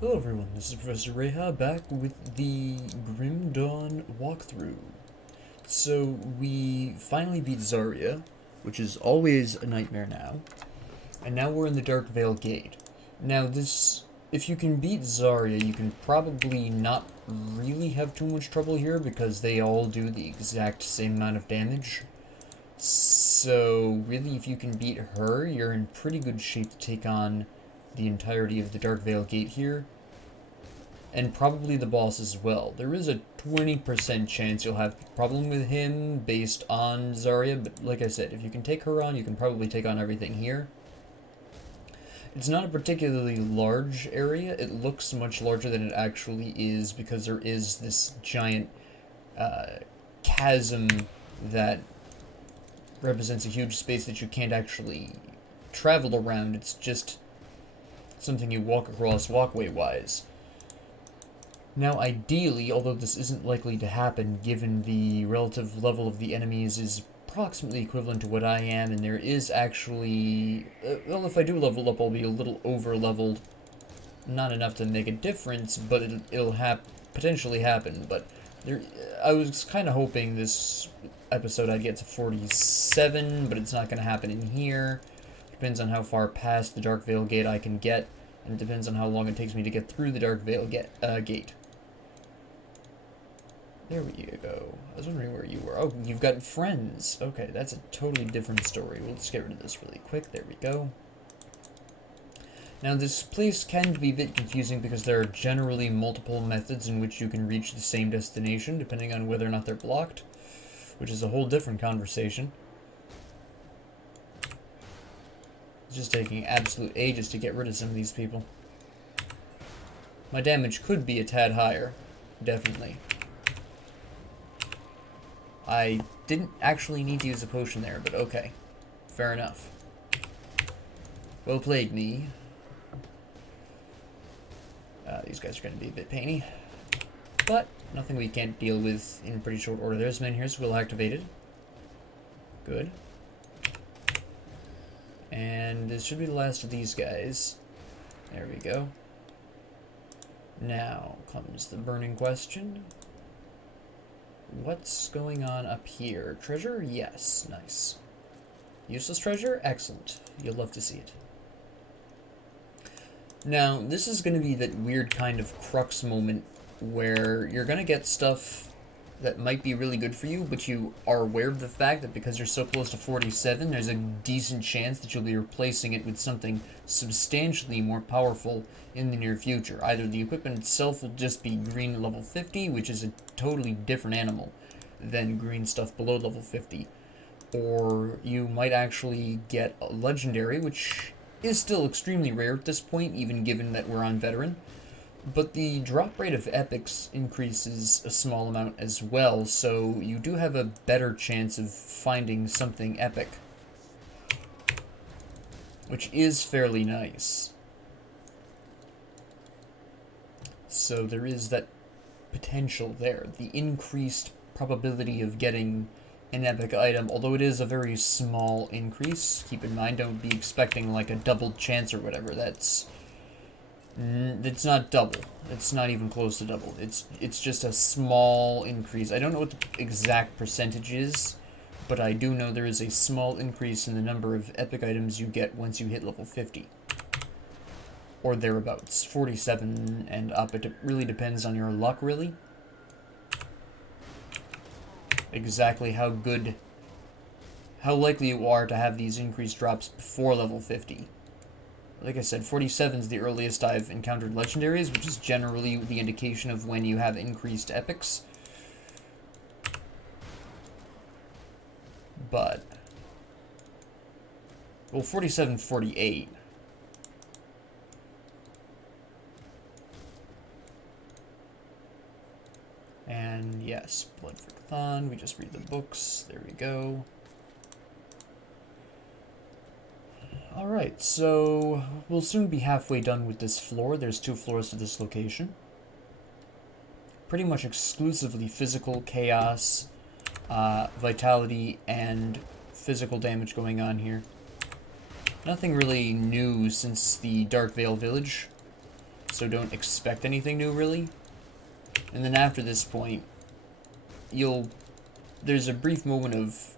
Hello everyone, this is Professor Reha back with the Grim Dawn walkthrough. So we finally beat Zarya, which is always a nightmare now, and now we're in the Darkvale Gate. Now if you can beat Zarya, you can probably not really have too much trouble here because they all do the exact same amount of damage. So really, if you can beat her, you're in pretty good shape to take on the entirety of the Darkvale Gate here, and probably the boss as well. There is a 20% chance you'll have a problem with him based on Zarya, but like I said, if you can take her on, you can probably take on everything here. It's not a particularly large area. It looks much larger than it actually is because there is this giant chasm that represents a huge space that you can't actually travel around. It's just something you walk across walkway-wise. Now, ideally, although this isn't likely to happen given the relative level of the enemies is approximately equivalent to what I am, and there is actually... well, if I do level up, I'll be a little over-leveled. Not enough to make a difference, but it'll potentially happen. But I was kind of hoping this episode I'd get to 47, but it's not going to happen in here. Depends on how far past the Darkvale Gate I can get, and it depends on how long it takes me to get through the Darkvale Gate. There we go. I was wondering where you were. Oh, you've got friends. Okay, that's a totally different story. We'll just get rid of this really quick. There we go. Now, this place can be a bit confusing because there are generally multiple methods in which you can reach the same destination, depending on whether or not they're blocked, which is a whole different conversation. It's just taking absolute ages to get rid of some of these people. My damage could be a tad higher, definitely. I didn't actually need to use a potion there, but okay. Fair enough. Well played, me. These guys are going to be a bit painy. But nothing we can't deal with in pretty short order. There's Menhir's will activated. Good. And this should be the last of these guys. There we go. Now comes the burning question. What's going on up here? Treasure? Yes. Nice. Useless treasure? Excellent. You'll love to see it. Now, this is going to be that weird kind of crux moment where you're going to get stuff that might be really good for you, but you are aware of the fact that because you're so close to 47, there's a decent chance that you'll be replacing it with something substantially more powerful in the near future. Either the equipment itself will just be green level 50, which is a totally different animal than green stuff below level 50, or you might actually get a legendary, which is still extremely rare at this point, even given that we're on veteran. But the drop rate of epics increases a small amount as well, so you do have a better chance of finding something epic, which is fairly nice. So there is that potential there, the increased probability of getting an epic item, although it is a very small increase. Keep in mind, don't be expecting like a double chance or whatever. It's not double. It's not even close to double. It's just a small increase. I don't know what the exact percentage is, but I do know there is a small increase in the number of epic items you get once you hit level 50. Or thereabouts. 47 and up. It really depends on your luck, really. Exactly how likely you are to have these increased drops before level 50. Like I said, 47 is the earliest I've encountered legendaries, which is generally the indication of when you have increased epics. But, well, 47, 48. And yes, Blood for Cthon, we just read the books, there we go. Alright, so we'll soon be halfway done with this floor. There's 2 floors to this location. Pretty much exclusively physical chaos, vitality, and physical damage going on here. Nothing really new since the Darkvale Village. so don't expect anything new, really. And then after this point, there's a brief moment of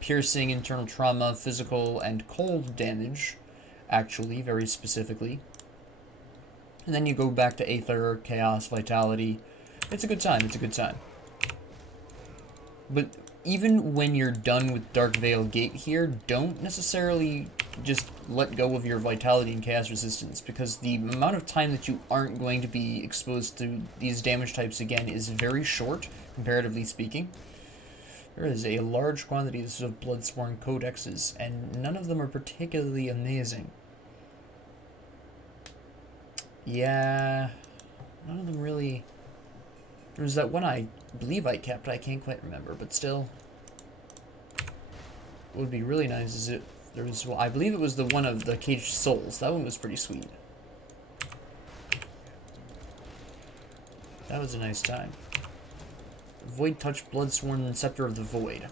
piercing, internal trauma, physical, and cold damage, actually, very specifically. And then you go back to Aether, Chaos, Vitality. It's a good time, it's a good time. But even when you're done with Darkvale Gate here, don't necessarily just let go of your Vitality and Chaos resistance, because the amount of time that you aren't going to be exposed to these damage types again is very short, comparatively speaking. There is a large quantity of Bloodsworn Codexes, and none of them are particularly amazing. Yeah, none of them really... There was that one I believe I kept, I can't quite remember, but still. What would be really nice is it... There was, well, I believe it was the one of the Caged Souls. That one was pretty sweet. That was a nice time. Void Touch Bloodsworn Scepter of the Void.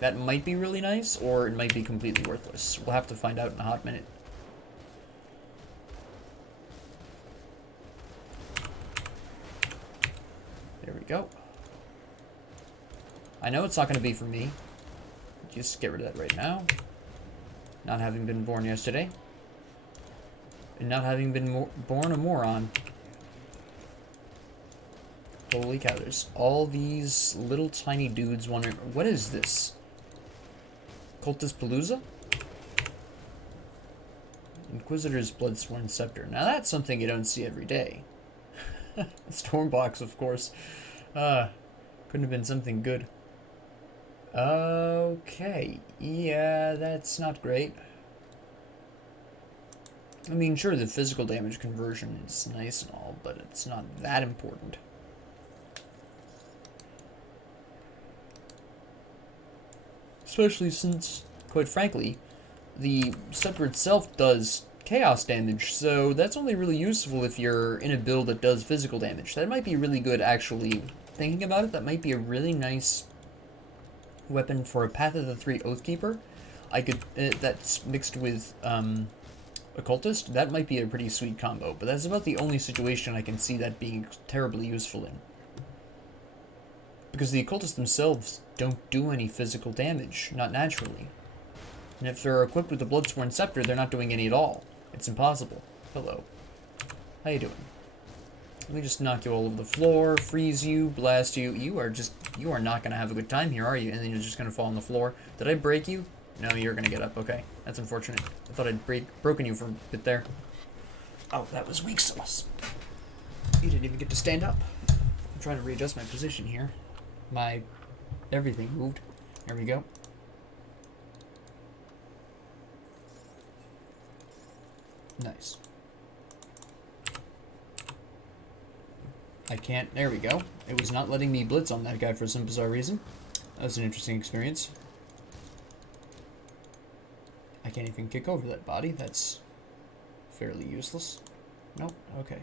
That might be really nice, or it might be completely worthless. We'll have to find out in a hot minute. There we go. I know it's not going to be for me. Just get rid of that right now. Not having been born yesterday. And not having been born a moron. Holy cow, there's all these little tiny dudes wondering, what is this? Cultist Palooza? Inquisitor's Bloodsworn Scepter. Now that's something you don't see every day. Stormbox, of course. Couldn't have been something good. Okay. Yeah, that's not great. I mean, sure, the physical damage conversion is nice and all, but it's not that important. Especially since, quite frankly, the scepter itself does chaos damage, so that's only really useful if you're in a build that does physical damage. That might be really good, actually. Thinking about it, that might be a really nice weapon for a Path of the Three Oathkeeper. That's mixed with Occultist. That might be a pretty sweet combo, but that's about the only situation I can see that being terribly useful in. Because the Occultists themselves don't do any physical damage, not naturally. And if they're equipped with the Bloodsworn Scepter, they're not doing any at all. It's impossible. Hello. How you doing? Let me just knock you all over the floor, freeze you, blast you. You are not going to have a good time here, are you? And then you're just going to fall on the floor. Did I break you? No, you're going to get up. Okay, that's unfortunate. I thought I'd broken you for a bit there. Oh, that was weak sauce. You didn't even get to stand up. I'm trying to readjust my position here. My everything moved. There we go. Nice. I can't. There we go. It was not letting me blitz on that guy for some bizarre reason. That was an interesting experience. I can't even kick over that body. That's fairly useless. Nope. Okay.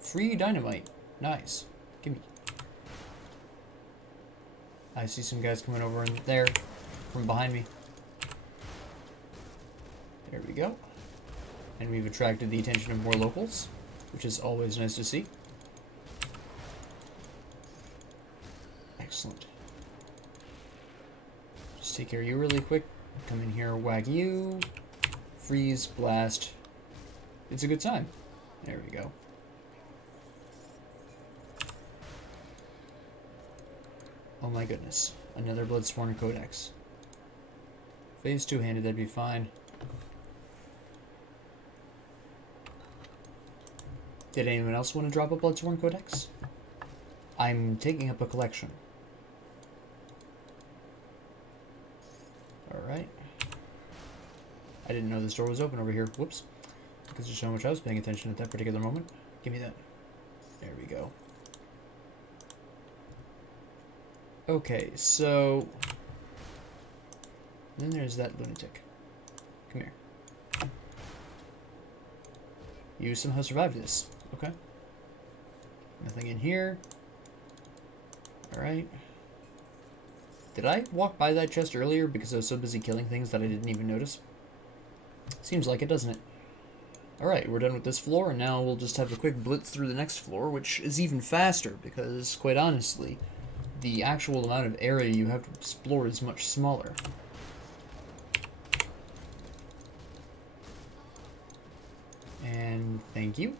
Free dynamite. Nice. Gimme. I see some guys coming over in there from behind me. There we go. And we've attracted the attention of more locals, which is always nice to see. Excellent. Just take care of you really quick. Come in here, whack you. Freeze, blast. It's a good time. There we go. Oh my goodness. Another Bloodsworn Codex. Phase 2-handed, that'd be fine. Did anyone else want to drop a Bloodsworn Codex? I'm taking up a collection. Alright. I didn't know this door was open over here. Whoops. Because there's so much I was paying attention at that particular moment. Give me that. There we go. Okay, so... Then there's that lunatic. Come here. You somehow survived this. Okay. Nothing in here. Alright. Did I walk by that chest earlier because I was so busy killing things that I didn't even notice? Seems like it, doesn't it? Alright, we're done with this floor, and now we'll just have a quick blitz through the next floor, which is even faster, because, quite honestly, the actual amount of area you have to explore is much smaller. And thank you.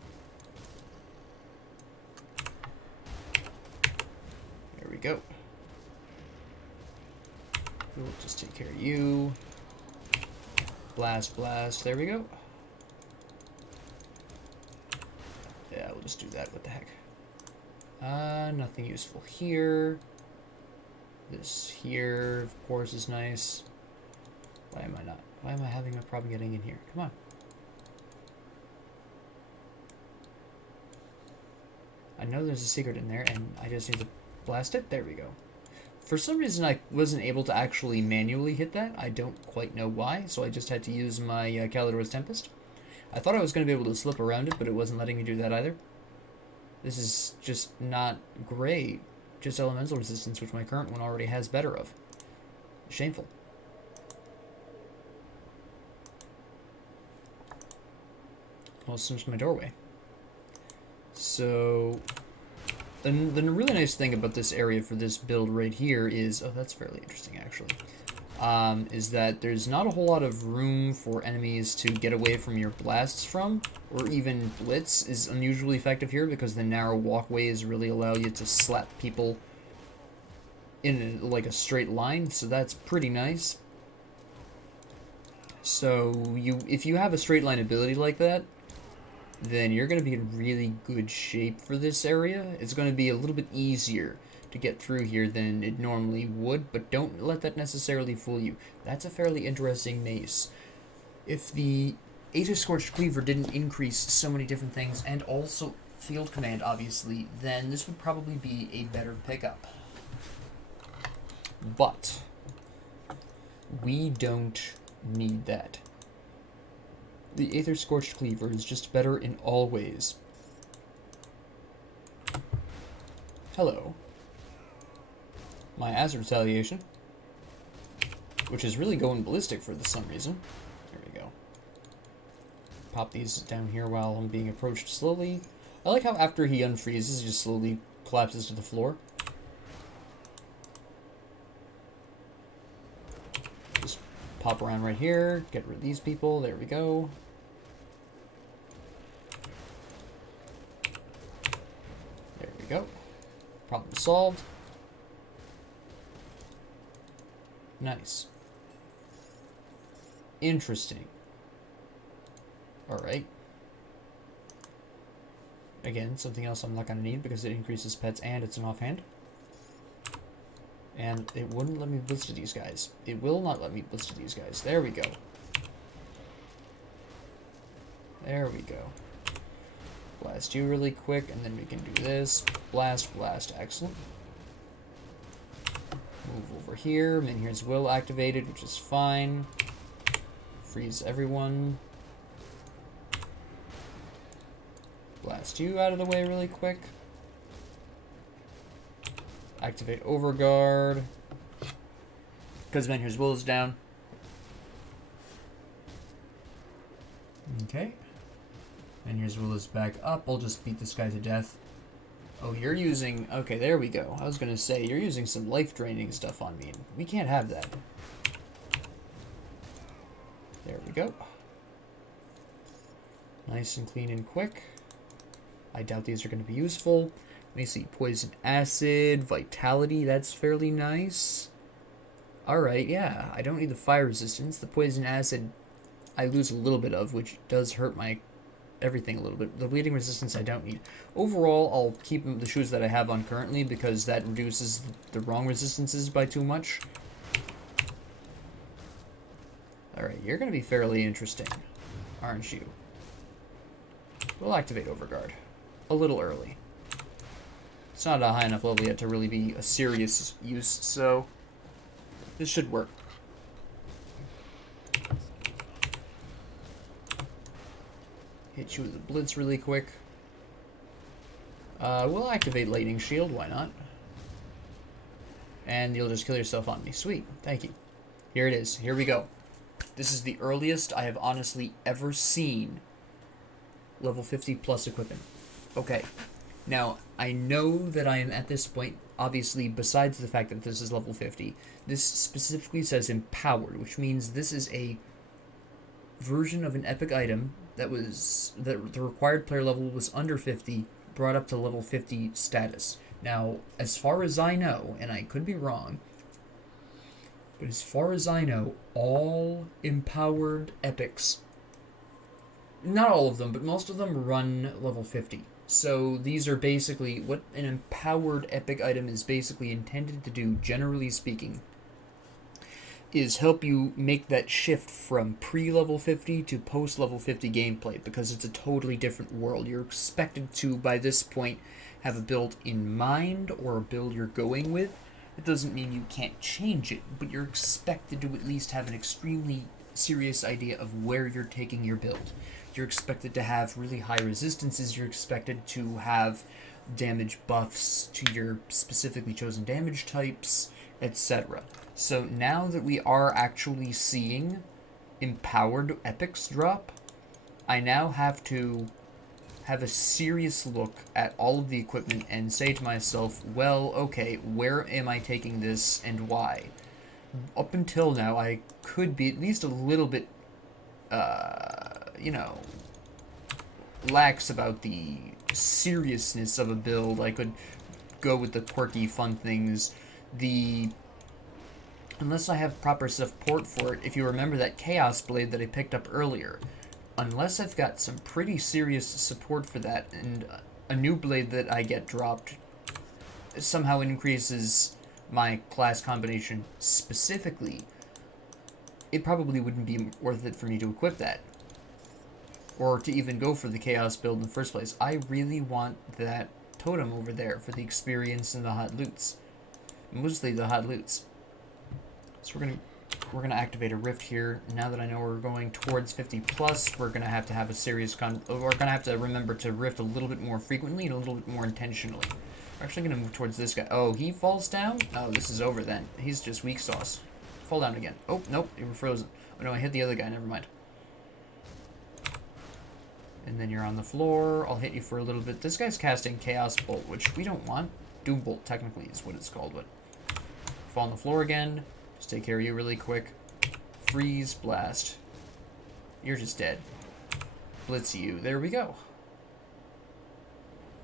There we go. We'll just take care of you. Blast, blast. There we go. Yeah, we'll just do that. What the heck? Nothing useful here. This here, of course, is nice. Why am I not? Why am I having a problem getting in here? Come on. I know there's a secret in there, and I just need to blast it. There we go. For some reason, I wasn't able to actually manually hit that. I don't quite know why, so I just had to use my Calidor's Tempest. I thought I was going to be able to slip around it, but it wasn't letting me do that either. This is just not great. Just elemental resistance, which my current one already has better of. Shameful. Well, seems my doorway. So, the really nice thing about this area for this build right here is, oh, that's fairly interesting actually, is that there's not a whole lot of room for enemies to get away from your blasts from, or even blitz is unusually effective here because the narrow walkways really allow you to slap people in like a straight line, so that's pretty nice. So if you have a straight line ability like that, then you're going to be in really good shape for this area. It's going to be a little bit easier to get through here than it normally would, but don't let that necessarily fool you. That's a fairly interesting mace. If the Aether Scorched Cleaver didn't increase so many different things, and also Field Command, obviously, then this would probably be a better pickup. But we don't need that. The Aether Scorched Cleaver is just better in all ways. Hello. My Acid Retaliation, which is really going ballistic for some reason. There we go. Pop these down here while I'm being approached slowly. I like how after he unfreezes, he just slowly collapses to the floor. Just pop around right here, get rid of these people. There we go. There we go. Problem solved. Nice. Interesting. Alright. Again, something else I'm not going to need because it increases pets and it's an offhand. And it wouldn't let me blitz to these guys. It will not let me blitz to these guys. There we go. There we go. Blast you really quick, and then we can do this. Blast, blast. Excellent. Move over here. Minhere's Will activated, which is fine. Freeze everyone. Blast you out of the way really quick. Activate Overguard. Because Minhere's Will is down. Okay. Minhere's Will is back up. I'll just beat this guy to death. Oh, you're using... Okay, there we go. I was going to say, you're using some life-draining stuff on me. We can't have that. There we go. Nice and clean and quick. I doubt these are going to be useful. Let me see. Poison Acid, Vitality. That's fairly nice. Alright, yeah. I don't need the fire resistance. The Poison Acid I lose a little bit of, which does hurt my... everything a little bit. The bleeding resistance I don't need. Overall, I'll keep the shoes that I have on currently because that reduces the wrong resistances by too much. Alright, you're going to be fairly interesting, aren't you? We'll activate Overguard. A little early. It's not a high enough level yet to really be a serious use, so this should work. Hit you with a blitz really quick. We'll activate Lightning Shield, why not? And you'll just kill yourself on me. Sweet. Thank you. Here it is. Here we go. This is the earliest I have honestly ever seen level 50 plus equipment. Okay. Now, I know that I am at this point, obviously, besides the fact that this is level 50, this specifically says empowered, which means this is a version of an epic item that the required player level was under 50, brought up to level 50 status. Now, as far as I know, and I could be wrong, but as far as I know, all empowered epics, not all of them, but most of them run level 50. So these are basically what an empowered epic item is basically intended to do, generally speaking, is help you make that shift from pre-level 50 to post-level 50 gameplay, because it's a totally different world. You're expected to, by this point, have a build in mind or a build you're going with. It doesn't mean you can't change it, but you're expected to at least have an extremely serious idea of where you're taking your build. You're expected to have really high resistances, you're expected to have damage buffs to your specifically chosen damage types, etc. So now that we are actually seeing empowered epics drop, I now have to have a serious look at all of the equipment and say to myself, well, okay, where am I taking this and why? Up until now, I could be at least a little bit, lax about the seriousness of a build. I could go with the quirky, fun things. Unless I have proper support for it, if you remember that Chaos Blade that I picked up earlier, unless I've got some pretty serious support for that, and a new blade that I get dropped somehow increases my class combination specifically, it probably wouldn't be worth it for me to equip that. Or to even go for the Chaos build in the first place. I really want that totem over there for the experience and the hot loots. Mostly the hot loots. So we're gonna activate a rift here. Now that I know we're going towards 50 plus, we're gonna have to have a serious we're gonna have to remember to rift a little bit more frequently and a little bit more intentionally. We're actually gonna move towards this guy. Oh, he falls down? Oh, this is over then. He's just weak sauce. Fall down again. Oh, nope, you were frozen. Oh no, I hit the other guy, never mind. And then you're on the floor. I'll hit you for a little bit. This guy's casting Chaos Bolt, which we don't want. Doom Bolt, technically, is what it's called, but... Fall on the floor again. Just take care of you really quick. Freeze, blast. You're just dead. Blitz you. There we go.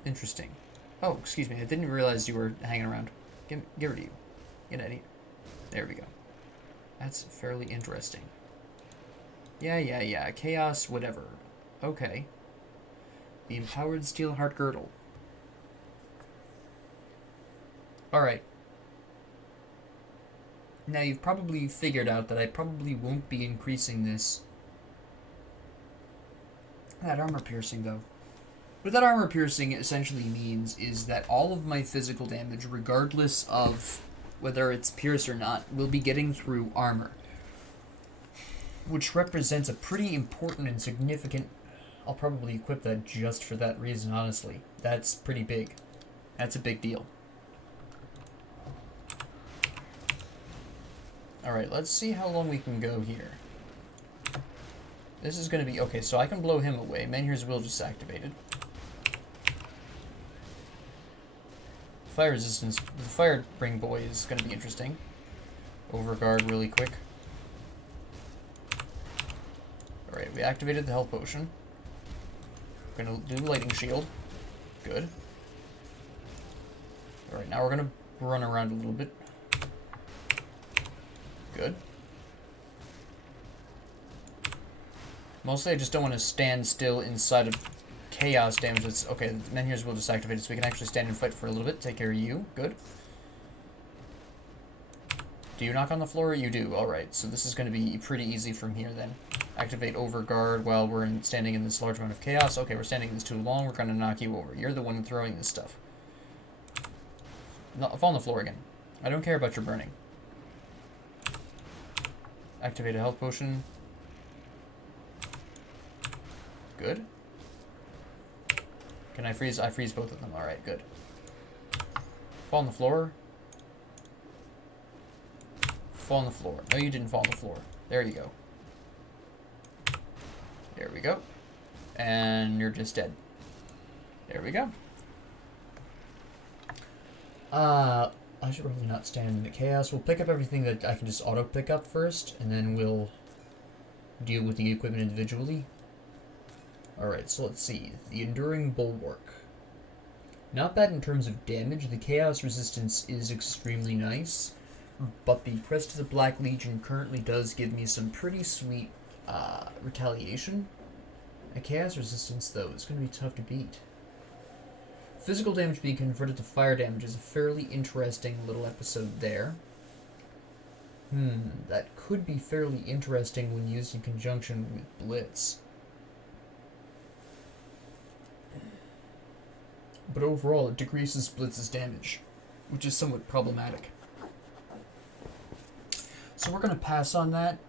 Interesting. Oh, excuse me. I didn't realize you were hanging around. Get rid of you. Get out of here. There we go. That's fairly interesting. Yeah. Chaos, whatever. Okay. The Empowered Steel Heart Girdle. Alright. Now you've probably figured out that I probably won't be increasing this. That armor piercing, though. What that armor piercing essentially means is that all of my physical damage, regardless of whether it's pierced or not, will be getting through armor. Which represents a pretty important and significant... I'll probably equip that just for that reason, honestly. That's pretty big. That's a big deal. Alright, let's see how long we can go here. This is going to be... Okay, so I can blow him away. Menhir's Will just activated. Fire resistance. The Fire Ring Boy is going to be interesting. Overguard really quick. Alright, we activated the health potion. We're going to do Lightning Shield. Good. Alright, now we're going to run around a little bit. Good. Mostly I just don't want to stand still inside of chaos damage. That's okay, Menhir's Will just activated, so we can actually stand and fight for a little bit. Take care of you. Good. Do you knock on the floor? You do. Alright, so this is going to be pretty easy from here then. Activate Overguard while we're standing in this large amount of chaos. Okay, we're standing in this too long. We're going to knock you over. You're the one throwing this stuff. No, fall on the floor again. I don't care about your burning. Activate a health potion. Good. Can I freeze? I freeze both of them. Alright, good. Fall on the floor. Fall on the floor. No, you didn't fall on the floor. There you go. There we go. And you're just dead. There we go. I should probably not stand in the chaos. We'll pick up everything that I can just auto pick up first, and then we'll deal with the equipment individually. Alright, so let's see. The Enduring Bulwark. Not bad in terms of damage. The chaos resistance is extremely nice, but the Crest of the Black Legion currently does give me some pretty sweet retaliation. A chaos resistance, though, is going to be tough to beat. Physical damage being converted to fire damage is a fairly interesting little episode there. That could be fairly interesting when used in conjunction with Blitz. But overall, it decreases Blitz's damage, which is somewhat problematic. So we're going to pass on that.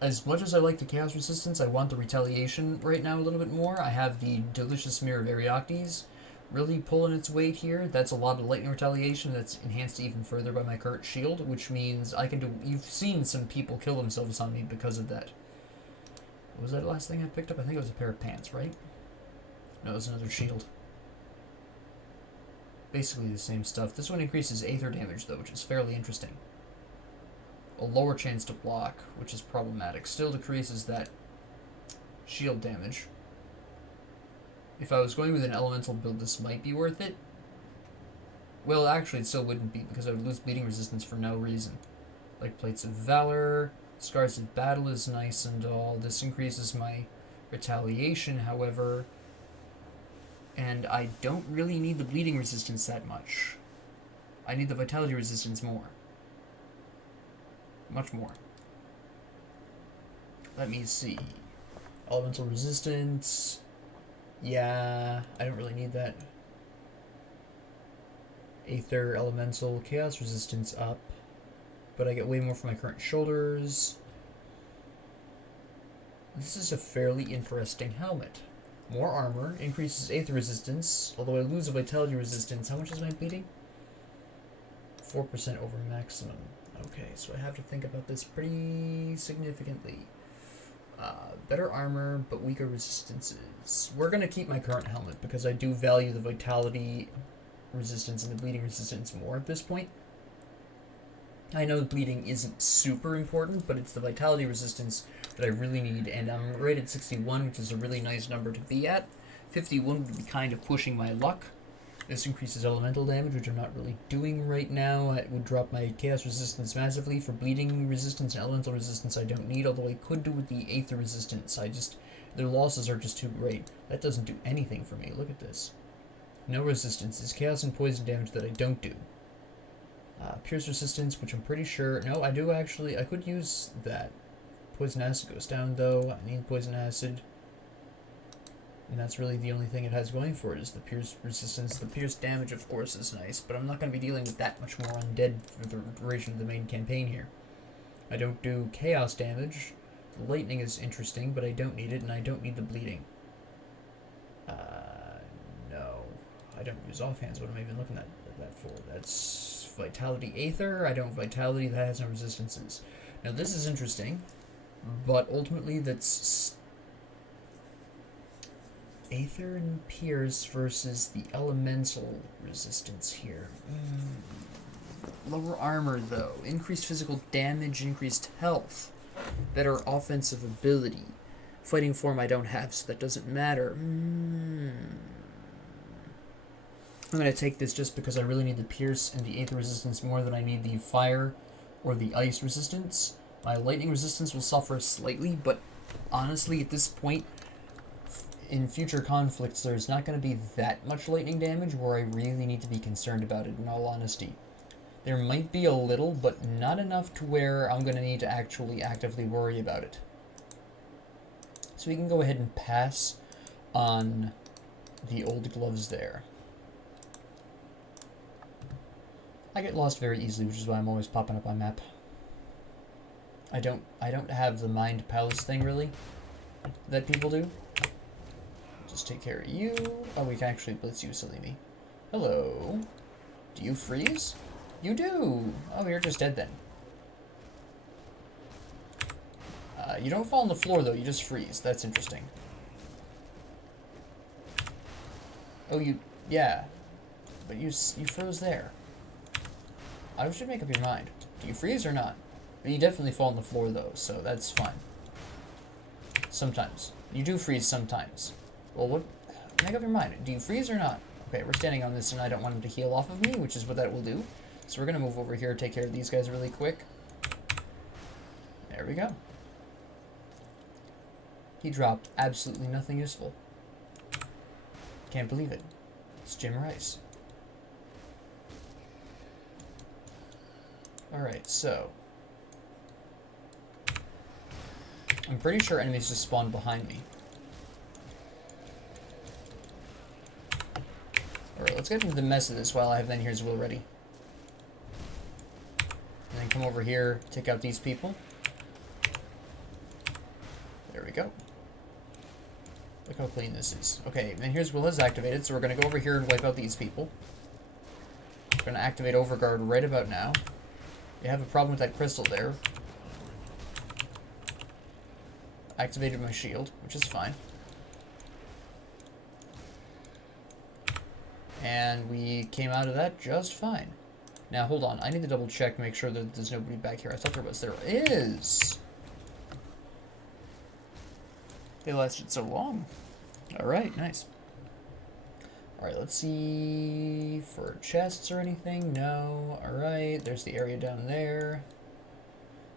As much as I like the Chaos Resistance, I want the Retaliation right now a little bit more. I have the Delicious Mirror of Arioctes really pulling its weight here. That's a lot of Lightning Retaliation that's enhanced even further by my current shield, which means I can do... You've seen some people kill themselves on me because of that. What was that last thing I picked up? I think it was a pair of pants, right? No, it was another shield. Basically the same stuff. This one increases Aether damage, though, which is fairly interesting. A lower chance to block, which is problematic. Still decreases that shield damage. If I was going with an elemental build, this might be worth it. Well, actually, it still wouldn't be, because I would lose bleeding resistance for no reason. Like Plates of Valor, Scars of Battle is nice and all. This increases my retaliation, however. And I don't really need the bleeding resistance that much. I need the vitality resistance more. Much more. Let me see. Elemental resistance. Yeah, I don't really need that. Aether, elemental, chaos resistance up. But I get way more from my current shoulders. This is a fairly interesting helmet. More armor, increases Aether resistance, although I lose a vitality resistance. How much is my bleeding? 4% over maximum. Okay, so I have to think about this pretty significantly. Better armor, but weaker resistances. We're going to keep my current helmet, because I do value the vitality resistance and the bleeding resistance more at this point. I know bleeding isn't super important, but it's the vitality resistance that I really need, and I'm rated 61, which is a really nice number to be at. 51 would be kind of pushing my luck. This increases elemental damage, which I'm not really doing right now. It would drop my chaos resistance massively. For bleeding resistance and elemental resistance I don't need, although I could do with the Aether resistance. Their losses are just too great. That doesn't do anything for me. Look at this. No resistances. Chaos and poison damage that I don't do. Pierce resistance, which I'm pretty sure... No, I do actually... I could use that. Poison acid goes down, though. I need poison acid. And that's really the only thing it has going for it, is the pierce resistance. The pierce damage, of course, is nice, but I'm not going to be dealing with that much more undead for the duration of the main campaign here. I don't do chaos damage. The lightning is interesting, but I don't need it, and I don't need the bleeding. No. I don't use offhands. What am I even looking at that for? That's Vitality Aether. I don't Vitality. That has no resistances. Now, this is interesting, but ultimately that's... Aether and Pierce versus the elemental resistance here. Lower armor, though. Increased physical damage, increased health. Better offensive ability. Fighting form I don't have, so that doesn't matter. I'm going to take this just because I really need the Pierce and the Aether resistance more than I need the Fire or the Ice resistance. My Lightning resistance will suffer slightly, but honestly, at this point, in future conflicts, there's not going to be that much lightning damage where I really need to be concerned about it, in all honesty. There might be a little, but not enough to where I'm going to need to actually actively worry about it. So we can go ahead and pass on the old gloves there. I get lost very easily, which is why I'm always popping up on map. I don't have the Mind Palace thing, really, that people do. Just take care of you. Oh, we can actually blitz you, silly me. Hello. Do you freeze? You do. Oh, you're just dead then. You don't fall on the floor, though. You just freeze. That's interesting. Oh, yeah. But you froze there. I should make up your mind. Do you freeze or not? You definitely fall on the floor, though, so that's fine. Sometimes. You do freeze sometimes. Well, what? Make up your mind. Do you freeze or not? Okay, we're standing on this, and I don't want him to heal off of me, which is what that will do. So we're going to move over here, take care of these guys really quick. There we go. He dropped absolutely nothing useful. Can't believe it. It's Jim Rice. Alright, so... I'm pretty sure enemies just spawned behind me. Alright, let's get into the mess of this while I have Here's Will ready. And then come over here, take out these people. There we go. Look how clean this is. Okay, Here's Will is activated, so we're going to go over here and wipe out these people. We're going to activate Overguard right about now. You have a problem with that crystal there. Activated my shield, which is fine. And we came out of that just fine. Now, hold on. I need to double check, make sure that there's nobody back here. I thought there was. There is! They lasted so long. Alright, nice. Alright, let's see for chests or anything. No. Alright, there's the area down there.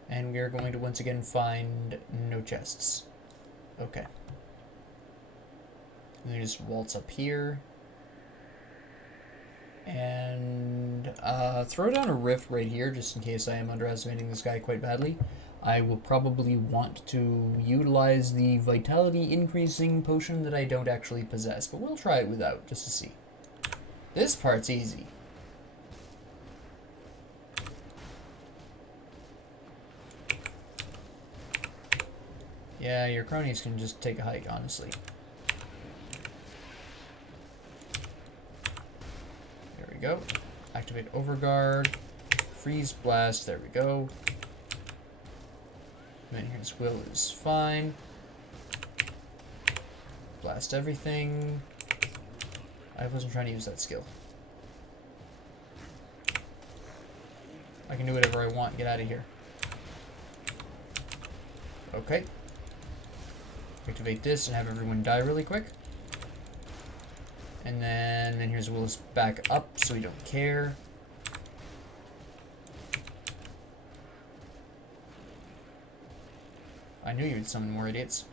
And we are going to once again find no chests. Okay. And then just waltz up here. And throw down a rift right here, just in case I am underestimating this guy quite badly. I will probably want to utilize the vitality increasing potion that I don't actually possess, but we'll try it without, just to see. This part's easy. Yeah, your cronies can just take a hike, honestly. There we go. Activate Overguard. Freeze Blast. There we go. Here's Will is fine. Blast everything. I wasn't trying to use that skill. I can do whatever I want. Get out of here. Okay. Activate this and have everyone die really quick. And then here's Will's back up, so we don't care. I knew you would summon more idiots.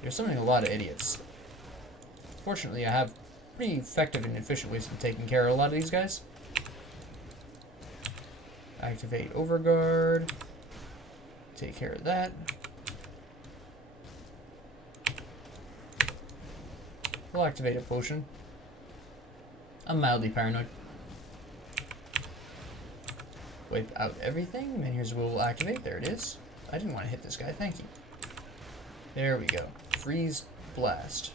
You're summoning a lot of idiots. Fortunately, I have pretty effective and efficient ways of taking care of a lot of these guys. Activate Overguard. Take care of that. We'll activate a potion. I'm mildly paranoid. Wipe out everything, and here's what we'll activate. There it is. I didn't want to hit this guy, thank you. There we go. Freeze Blast.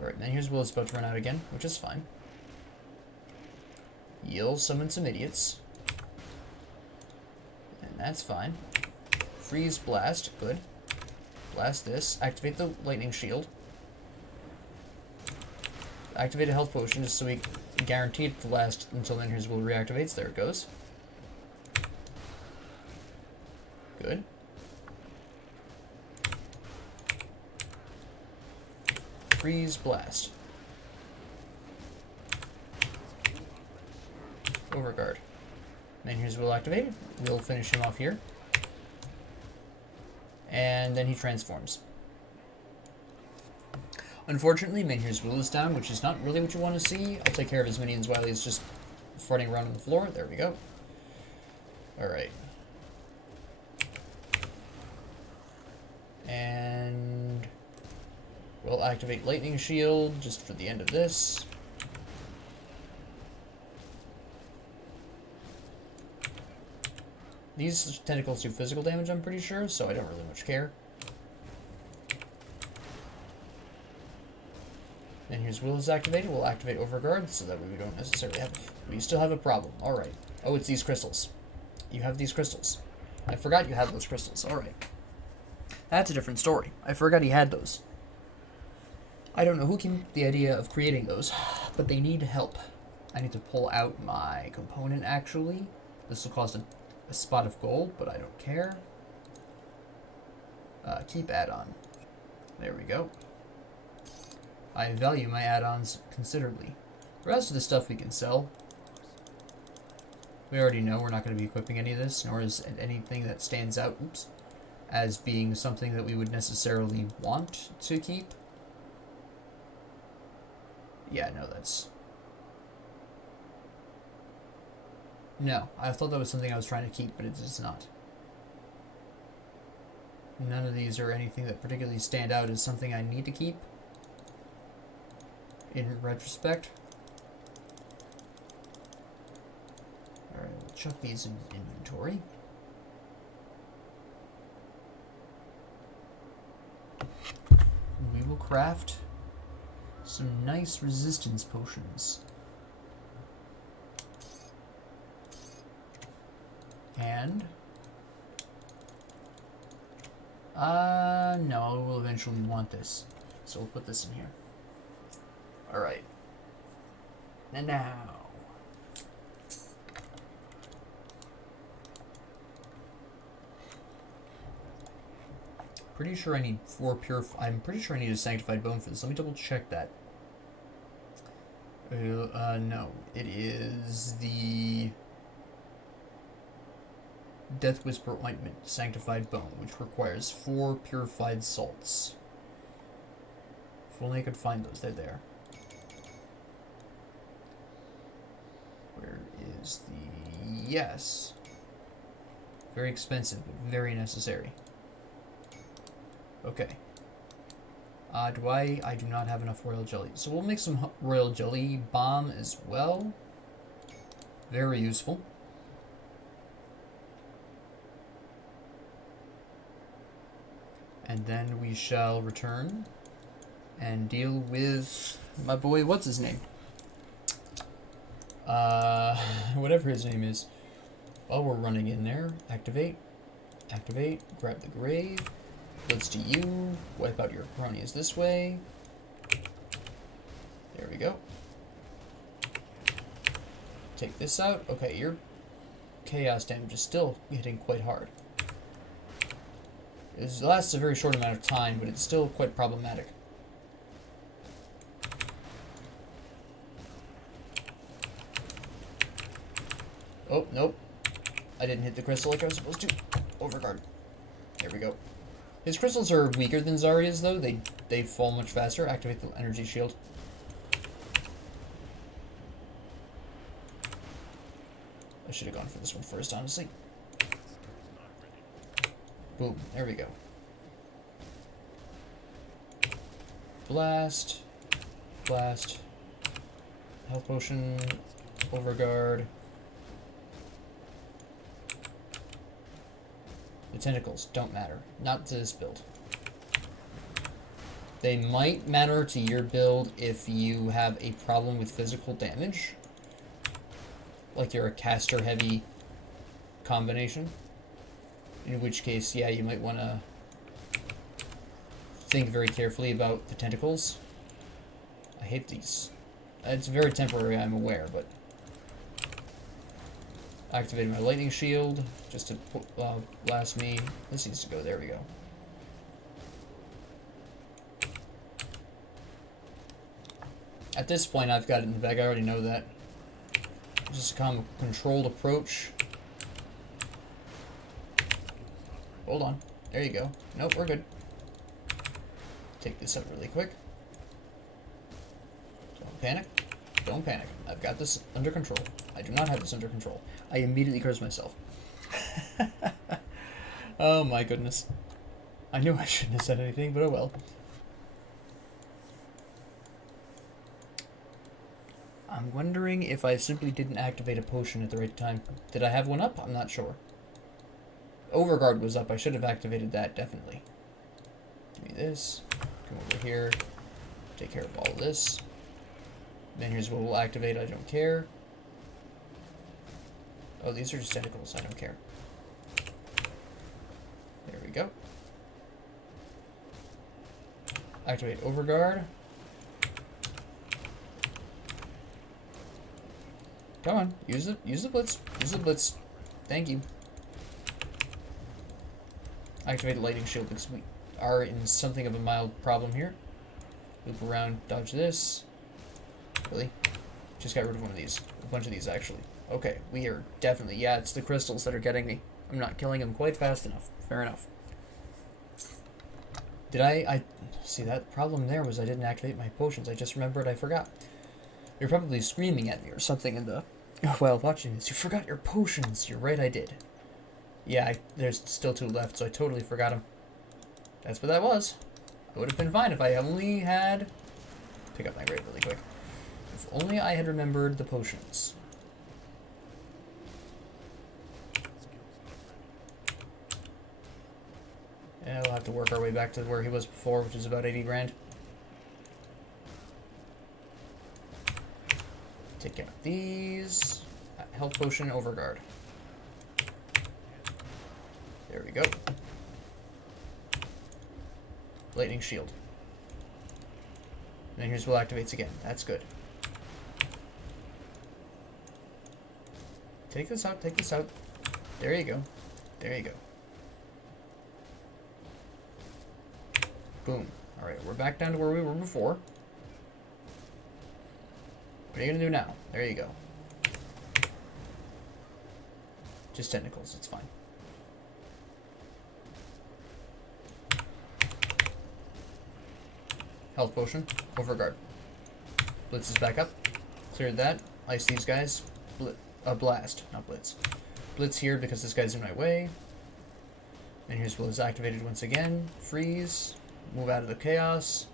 Alright, then here's Will's about to run out again, which is fine. You'll summon some idiots. And that's fine. Freeze Blast, good. Blast this. Activate the lightning shield. Activate a health potion just so we guarantee it to last until then here's Will reactivates. There it goes. Good. Freeze Blast. Overguard. Then here's Will activated. We'll finish him off here. And then he transforms. Unfortunately, Here's Will is down, which is not really what you want to see. I'll take care of his minions while he's just farting around on the floor. There we go. Alright. And we'll activate Lightning Shield just for the end of this. These tentacles do physical damage, I'm pretty sure, so I don't really much care. And here's Will is activated. We'll activate Overguard so that we don't necessarily have... We still have a problem. Alright. Oh, it's these crystals. You have these crystals. I forgot you had those crystals. Alright. That's a different story. I forgot he had those. I don't know who came up with the idea of creating those, but they need help. I need to pull out my component, actually. This will cost a spot of gold, but I don't care. Keep add-on. There we go. I value my add-ons considerably. The rest of the stuff we can sell. We already know we're not going to be equipping any of this, nor is it anything that stands out, oops, as being something that we would necessarily want to keep. Yeah, no, that's... No, I thought that was something I was trying to keep, but it is not. None of these are anything that particularly stand out as something I need to keep. In retrospect. Alright, we'll chuck these in inventory. We will craft some nice resistance potions. And... no, we'll eventually want this. So we'll put this in here. Alright. And now... Pretty sure I need 4 pure... I'm pretty sure I need a sanctified bone for this. Let me double check that. No. It is the... Death Whisper Ointment, Sanctified Bone, which requires 4 purified salts. If only I could find those. They're there. Where is the... Yes. Very expensive, but very necessary. Okay. I do not have enough royal jelly. So we'll make some royal jelly bomb as well. Very useful. And then we shall return and deal with my boy, what's his name? Whatever his name is. While we're running in there, activate, grab the grave, blitz to you, wipe out your cronies this way. There we go. Take this out. Okay, your chaos damage is still hitting quite hard. It lasts a very short amount of time, but it's still quite problematic. Oh, nope. I didn't hit the crystal like I was supposed to. Overguard. There we go. His crystals are weaker than Zarya's, though. They fall much faster. Activate the energy shield. I should have gone for this one first, honestly. Boom. There we go. Blast. Blast. Health potion. Overguard. The tentacles don't matter. Not to this build. They might matter to your build if you have a problem with physical damage. Like you're a caster-heavy combination. In which case, yeah, you might want to think very carefully about the tentacles. I hate these. It's very temporary, I'm aware, but... Activating my lightning shield, just to blast me. This needs to go, there we go. At this point, I've got it in the bag, I already know that. Just a kind of controlled approach. Hold on. There you go. Nope, we're good. Take this out really quick. Don't panic. Don't panic. I've got this under control. I do not have this under control. I immediately curse myself. Oh my goodness. I knew I shouldn't have said anything, but oh well. I'm wondering if I simply didn't activate a potion at the right time. Did I have one up? I'm not sure. Overguard was up. I should have activated that, definitely. Give me this. Come over here. Take care of all of this. Then here's what we'll activate. I don't care. Oh, these are just tentacles. I don't care. go. Activate Overguard. Come on, use the blitz. Use the blitz. Thank you. Activate Lightning Shield because we are in something of a mild problem here. Loop around, dodge this. Really? Just got rid of one of these. A bunch of these, actually. Okay, we are definitely... Yeah, it's the crystals that are getting me. I'm not killing them quite fast enough. Fair enough. Did I... See, that problem there was I didn't activate my potions. I just remembered I forgot. You're probably screaming at me or something in the... While watching this. You forgot your potions. You're right, I did. Yeah, there's still 2 left, so I totally forgot them. That's what that was. I would have been fine if I only had... Pick up my grade really quick. If only I had remembered the potions. Yeah, we'll have to work our way back to where he was before, which is about 80 grand. Take care of these. Health potion, Overguard. There we go. Lightning shield. And here's will activates again. That's good. Take this out, take this out. There you go. There you go. Boom. Alright, we're back down to where we were before. What are you gonna do now? There you go. Just tentacles, it's fine. Health potion. Overguard. Blitz is back up. Cleared that. Ice these guys. Blast, not blitz. Blitz here because this guy's in my way. And here's will is activated once again. Freeze. Move out of the chaos.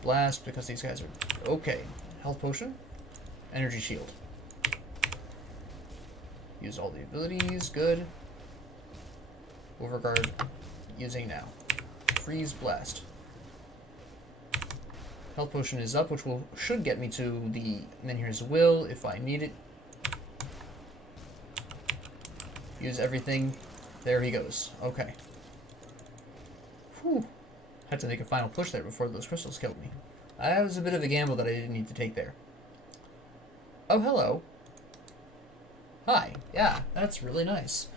Blast because these guys are... Okay. Health potion. Energy shield. Use all the abilities. Good. Overguard. Using now. Freeze. Blast. Health potion is up, which should get me to the... And then here's will, if I need it. Use everything. There he goes. Okay. Whew. Had to make a final push there before those crystals killed me. That was a bit of a gamble that I didn't need to take there. Oh, hello. Hi. Yeah, that's really nice.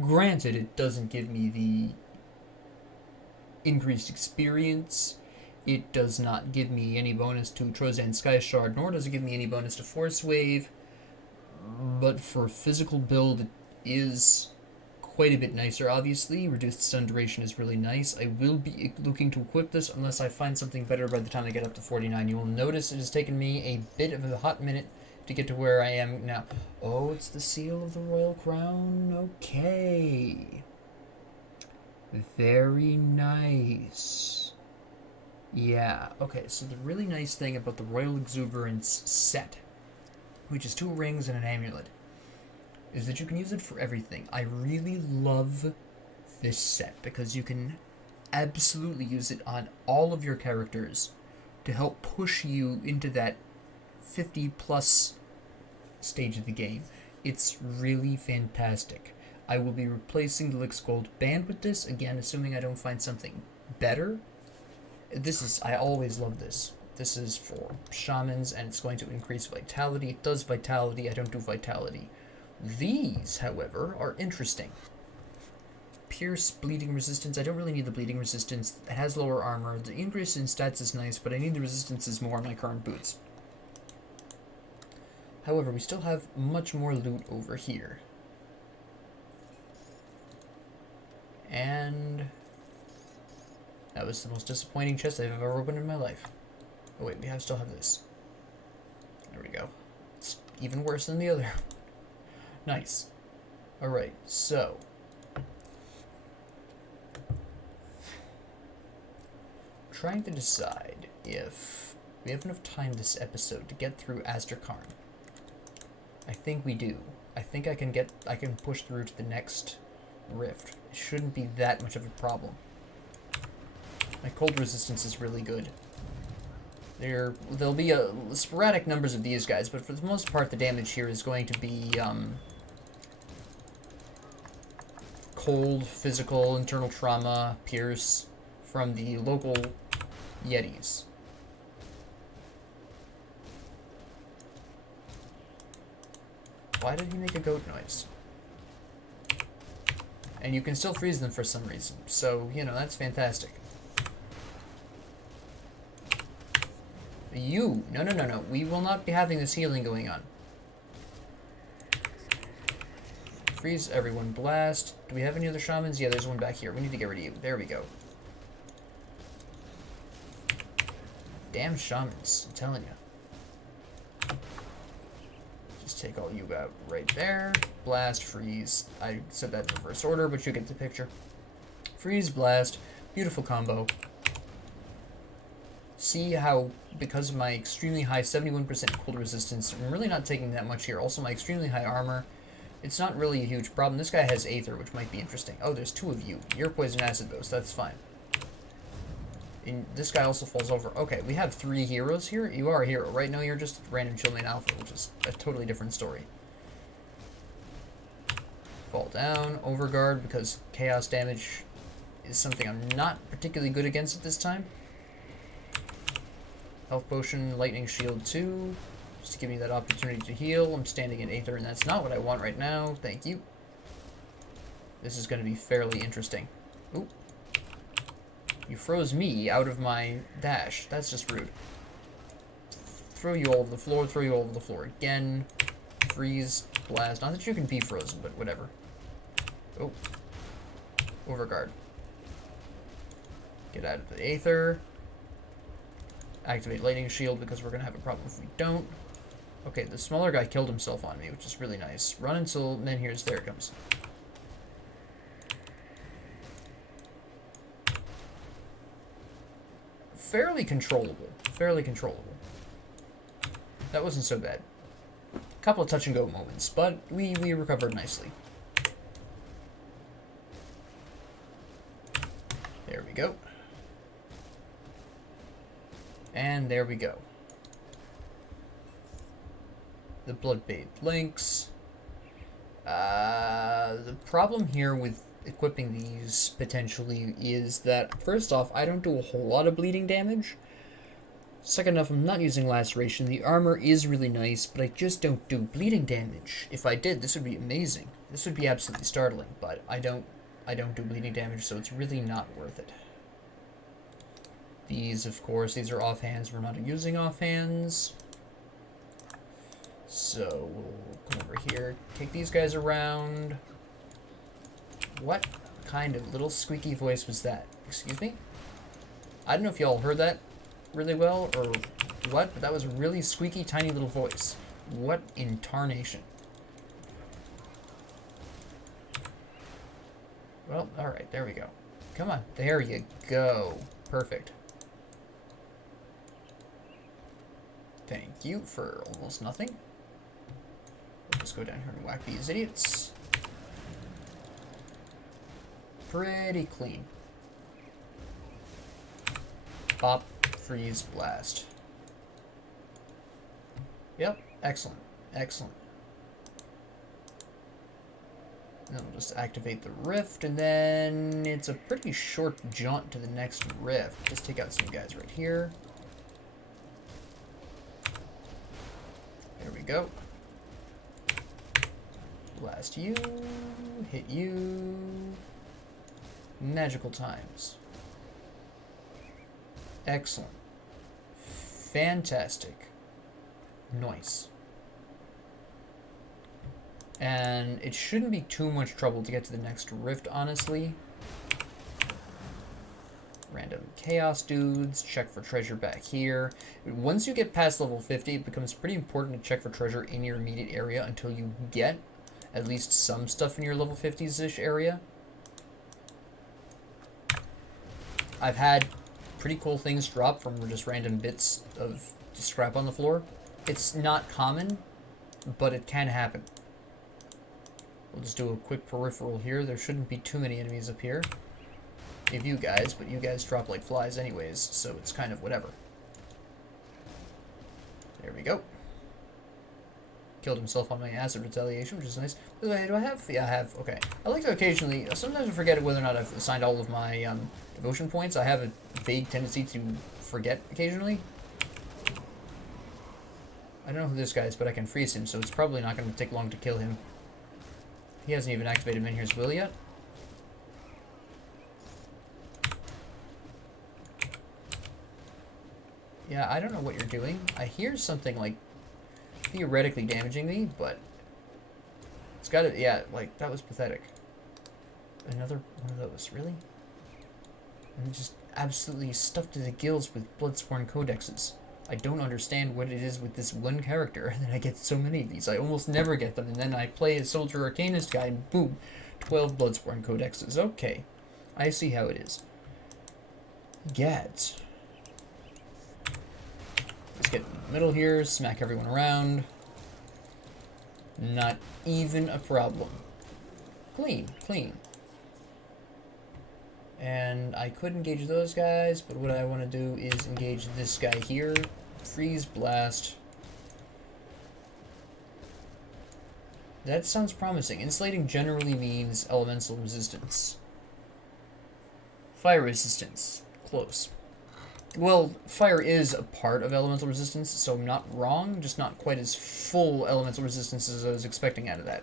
Granted, it doesn't give me the increased experience. It does not give me any bonus to Trozan Sky Shard, nor does it give me any bonus to Force Wave. But for physical build, it is quite a bit nicer, obviously. Reduced stun duration is really nice. I will be looking to equip this unless I find something better by the time I get up to 49. You will notice it has taken me a bit of a hot minute to get to where I am now. Oh, it's the seal of the Royal Crown. Okay. Very nice. Yeah, okay, so the really nice thing about the Royal Exuberance set, which is 2 rings and an amulet, is that you can use it for everything. I really love this set because you can absolutely use it on all of your characters to help push you into that 50 plus stage of the game. It's really fantastic. I will be replacing the Lix Gold Band with this, again, assuming I don't find something better. I always love this. This is for shamans, and it's going to increase vitality. It does vitality, I don't do vitality. These, however, are interesting. Pierce, bleeding resistance, I don't really need the bleeding resistance. It has lower armor. The increase in stats is nice, but I need the resistances more on my current boots. However, we still have much more loot over here. And that was the most disappointing chest I've ever opened in my life. Oh wait, we still have this. There we go. It's even worse than the other. Nice. Alright, so trying to decide if we have enough time this episode to get through Asterkarn. I think we do. I think I can push through to the next rift. It shouldn't be that much of a problem. My cold resistance is really good. There'll be sporadic numbers of these guys, but for the most part the damage here is going to be cold, physical, internal trauma, pierce from the local yetis. Why did he make a goat noise? And you can still freeze them for some reason, so, you know, that's fantastic. You! No, no, no, no. We will not be having this healing going on. Freeze everyone. Blast. Do we have any other shamans? Yeah, there's one back here. We need to get rid of you. There we go. Damn shamans. I'm telling you. Just take all you out right there. Blast, freeze. I said that in reverse order, but you get the picture. Freeze, blast. Beautiful combo. See how, because of my extremely high 71% cold resistance, I'm really not taking that much here. Also, my extremely high armor, it's not really a huge problem. This guy has Aether, which might be interesting. Oh, there's two of you. You're poison acid, though, so that's fine. And this guy also falls over. Okay, we have 3 heroes here. You are a hero, right? No, you're just random Chillman Alpha, which is a totally different story. Fall down. Overguard, because chaos damage is something I'm not particularly good against at this time. Health potion, lightning shield 2, just to give me that opportunity to heal. I'm standing in Aether, and that's not what I want right now. Thank you. This is going to be fairly interesting. Ooh. You froze me out of my dash. That's just rude. Throw you all over the floor, throw you all over the floor again. Freeze, blast. Not that you can be frozen, but whatever. Oh. Overguard. Get out of the Aether. Activate lightning shield because we're going to have a problem if we don't. Okay, the smaller guy killed himself on me, which is really nice. Run until, and then there it comes. Fairly controllable. Fairly controllable. That wasn't so bad. A couple of touch and go moments, but we recovered nicely. There we go. And there we go. The blood-bathed links. The problem here with equipping these, potentially, is that, first off, I don't do a whole lot of bleeding damage. Second off, I'm not using laceration. The armor is really nice, but I just don't do bleeding damage. If I did, this would be amazing. This would be absolutely startling, but I don't do bleeding damage, so it's really not worth it. These, of course, these are offhands. We're not using offhands. So we'll come over here, take these guys around. What kind of little squeaky voice was that? Excuse me? I don't know if y'all heard that really well or what, but that was a really squeaky, tiny little voice. What in tarnation? Well, alright, there we go. Come on, there you go. Perfect. Thank you for almost nothing. We'll just go down here and whack these idiots. Pretty clean. Pop, freeze, blast. Yep, excellent. Excellent. Then we'll just activate the rift, and then it's a pretty short jaunt to the next rift. Just take out some guys right here. There we go. Blast you, hit you. Magical times. Excellent. Fantastic. Nice. And it shouldn't be too much trouble to get to the next rift, honestly. Random chaos dudes, check for treasure back here. Once you get past level 50, it becomes pretty important to check for treasure in your immediate area until you get at least some stuff in your level 50s-ish area. I've had pretty cool things drop from just random bits of scrap on the floor. It's not common, but it can happen. We'll just do a quick peripheral here. There shouldn't be too many enemies up here. Give you guys, but you guys drop like flies anyways, so it's kind of whatever. There we go. killed himself on my acid retaliation, which is nice. By the way, do I have? Yeah, I have. Okay. I like to occasionally, sometimes I forget whether or not I've assigned all of my devotion points. I have a vague tendency to forget occasionally. I don't know who this guy is, but I can freeze him, so it's probably not going to take long to kill him. He hasn't even activated Minhir's will yet. Yeah, I don't know what you're doing. I hear something, like, theoretically damaging me, but it's gotta, yeah, like, that was pathetic. Another one of those, really? I'm just absolutely stuffed to the gills with Bloodsworn Codexes. I don't understand what it is with this one character that I get so many of these. I almost never get them, and then I play a Soldier Arcanist guy, and boom, 12 Bloodsworn Codexes. Okay, I see how it is. Gads. Let's get in the middle here, smack everyone around. Not even a problem. Clean, clean. And I could engage those guys, but what I want to do is engage this guy here. Freeze blast. That sounds promising. Insulating generally means elemental resistance. Fire resistance. Close. Well, fire is a part of elemental resistance, so I'm not wrong, just not quite as full elemental resistance as I was expecting out of that.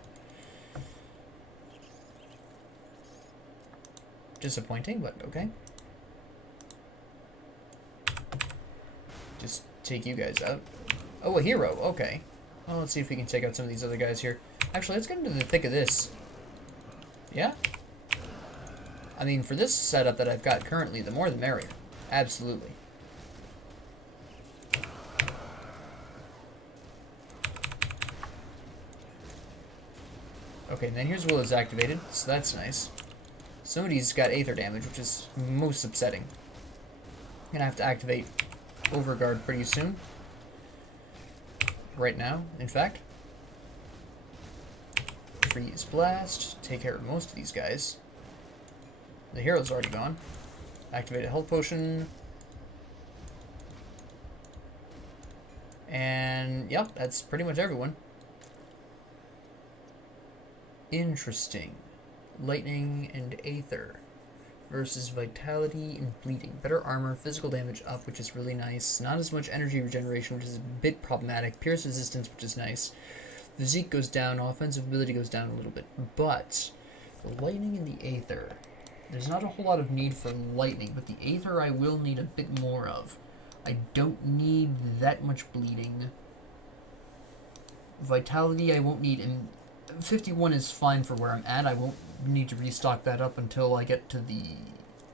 Disappointing, but okay. Just take you guys out. Oh, a hero, okay. Well, let's see if we can take out some of these other guys here. Actually, let's get into the thick of this. Yeah? I mean, for this setup that I've got currently, the more the merrier. Absolutely. Okay, and then here's Will is activated, so that's nice. Somebody's got Aether damage, which is most upsetting. Gonna have to activate Overguard pretty soon. Right now, in fact. Freeze Blast, take care of most of these guys. The hero's already gone. Activate a health potion. And, yep, that's pretty much everyone. Interesting. Lightning and Aether versus Vitality and Bleeding. Better armor, physical damage up, which is really nice. Not as much energy regeneration, which is a bit problematic. Pierce resistance, which is nice. Physique goes down, offensive ability goes down a little bit. But the Lightning and the Aether, there's not a whole lot of need for Lightning, but the Aether I will need a bit more of. I don't need that much bleeding. Vitality I won't need, and 51 is fine for where I'm at. I won't need to restock that up until I get to the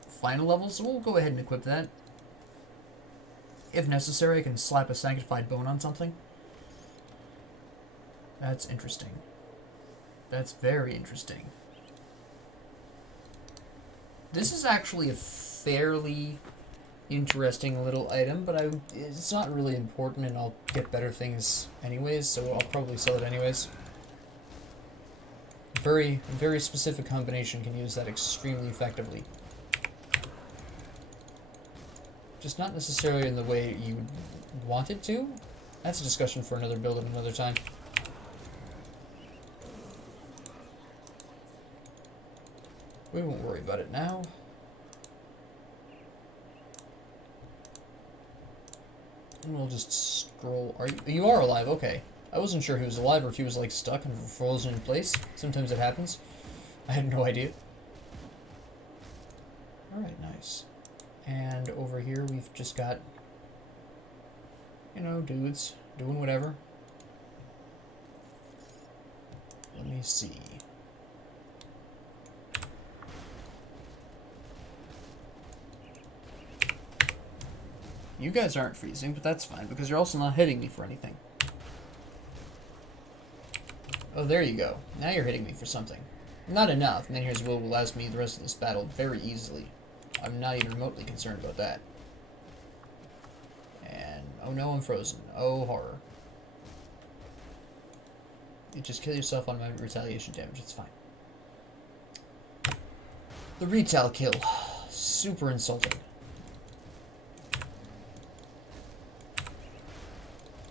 final level, so we'll go ahead and equip that. If necessary, I can slap a Sanctified Bone on something. That's interesting. That's very interesting. This is actually a fairly interesting little item, but it's not really important, and I'll get better things anyways, so I'll probably sell it anyways. Very, very specific combination can use that extremely effectively. Just not necessarily in the way you would want it to. That's a discussion for another build at another time. We won't worry about it now. And we'll just scroll. You are alive, okay. I wasn't sure if he was alive or if he was like stuck and frozen in place. Sometimes it happens. I had no idea. Alright, nice. And over here we've just got, you know, dudes doing whatever. Let me see. You guys aren't freezing, but that's fine, because you're also not hitting me for anything. Oh, there you go. Now you're hitting me for something. Not enough. Minhir's will last me the rest of this battle very easily. I'm not even remotely concerned about that. And, oh no, I'm frozen. Oh, horror. You just kill yourself on my retaliation damage. It's fine. The retail kill. Super insulting.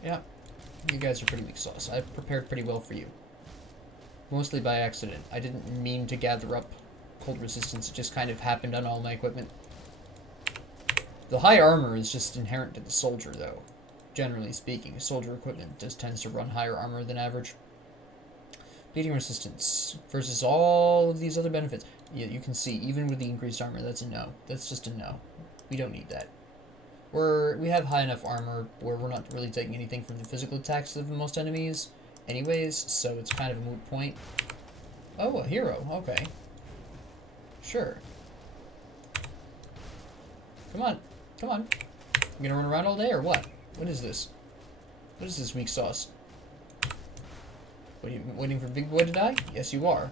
Yeah. You guys are pretty weak sauce. I prepared pretty well for you. Mostly by accident. I didn't mean to gather up cold resistance. It just kind of happened on all my equipment. The high armor is just inherent to the soldier, though. Generally speaking, soldier equipment just tends to run higher armor than average. Bleeding resistance versus all of these other benefits. Yeah, you can see, even with the increased armor, that's a no. That's just a no. We don't need that. We have high enough armor where we're not really taking anything from the physical attacks of most enemies anyways, so it's kind of a moot point. Oh, a hero. Okay. Sure. Come on. Come on. You gonna run around all day or what? What is this? What is this weak sauce? What are you waiting for Big Boy to die? Yes, you are.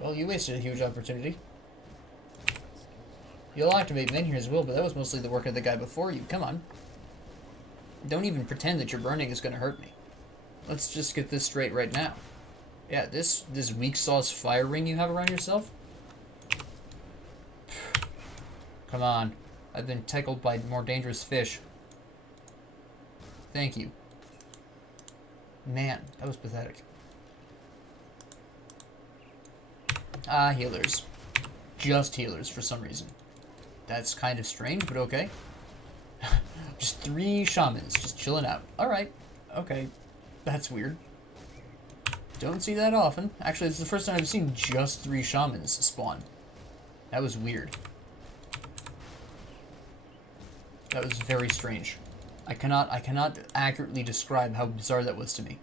Well, you wasted a huge opportunity. You'll activate Menhir's will, but that was mostly the work of the guy before you. Come on. Don't even pretend that your burning is going to hurt me. Let's just get this straight right now. Yeah, this weak sauce fire ring you have around yourself? Come on. I've been tickled by more dangerous fish. Thank you. Man, that was pathetic. Ah, healers. Just healers for some reason. That's kind of strange, but okay. Just 3 shamans, just chilling out. Alright. Okay. That's weird. Don't see that often. Actually, it's the first time I've seen just 3 shamans spawn. That was weird. That was very strange. I cannot accurately describe how bizarre that was to me.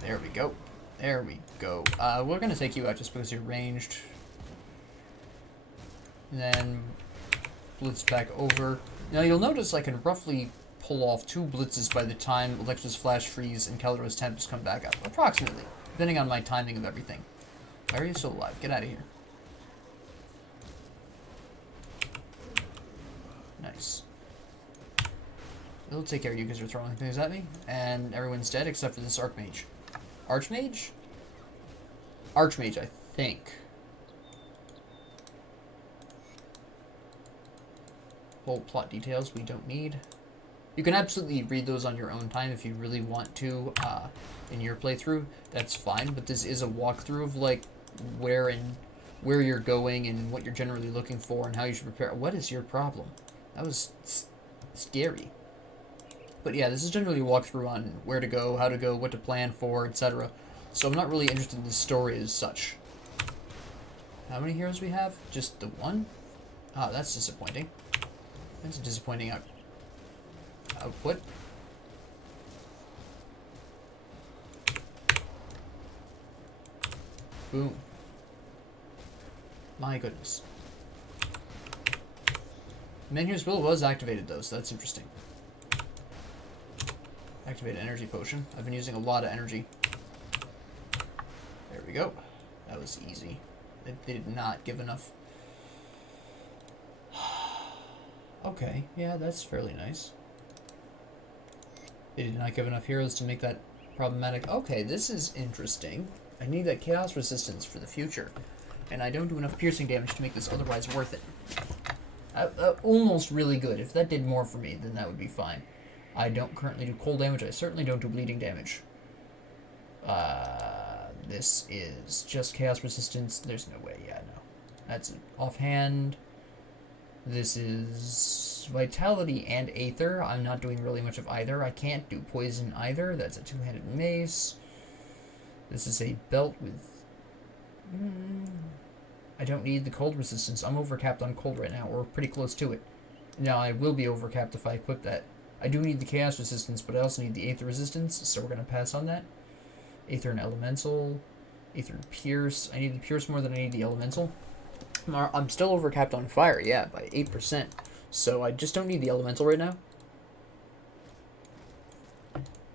There we go. There we go. We're gonna take you out just because you're ranged. And then blitz back over. Now you'll notice I can roughly pull off 2 blitzes by the time Alexa's Flash Freeze and Caldero's Tempest come back up. Approximately. Depending on my timing of everything. Why are you still alive? Get out of here. Nice. It'll take care of you because you're throwing things at me. And everyone's dead except for this Archmage. Archmage? Archmage, I think. Whole plot details we don't need. You can absolutely read those on your own time if you really want to in your playthrough. That's fine, but this is a walkthrough of like where you're going and what you're generally looking for and how you should prepare. What is your problem? That was scary. But yeah, this is generally a walkthrough on where to go, how to go, what to plan for, etc. So I'm not really interested in the story as such. How many heroes we have? Just the 1? Ah, that's disappointing. That's a disappointing output. Boom. My goodness. Menhir's Will was activated though, so that's interesting. Activate an energy potion. I've been using a lot of energy. There we go. That was easy. They did not give enough. Okay, yeah, that's fairly nice. They did not give enough heroes to make that problematic. Okay, this is interesting. I need that chaos resistance for the future. And I don't do enough piercing damage to make this otherwise worth it. Almost really good. If that did more for me, then that would be fine. I don't currently do cold damage. I certainly don't do bleeding damage. This is just chaos resistance. There's no way. Yeah, no. That's offhand. This is vitality and aether. I'm not doing really much of either. I can't do poison either. That's a 2-handed mace. This is a belt with... I don't need the cold resistance. I'm overcapped on cold right now, or pretty close to it. Now, I will be overcapped if I equip that. I do need the chaos resistance, but I also need the aether resistance, so we're going to pass on that. Aether and elemental. Aether and pierce. I need the pierce more than I need the elemental. I'm still overcapped on fire, yeah, by 8%. So I just don't need the elemental right now.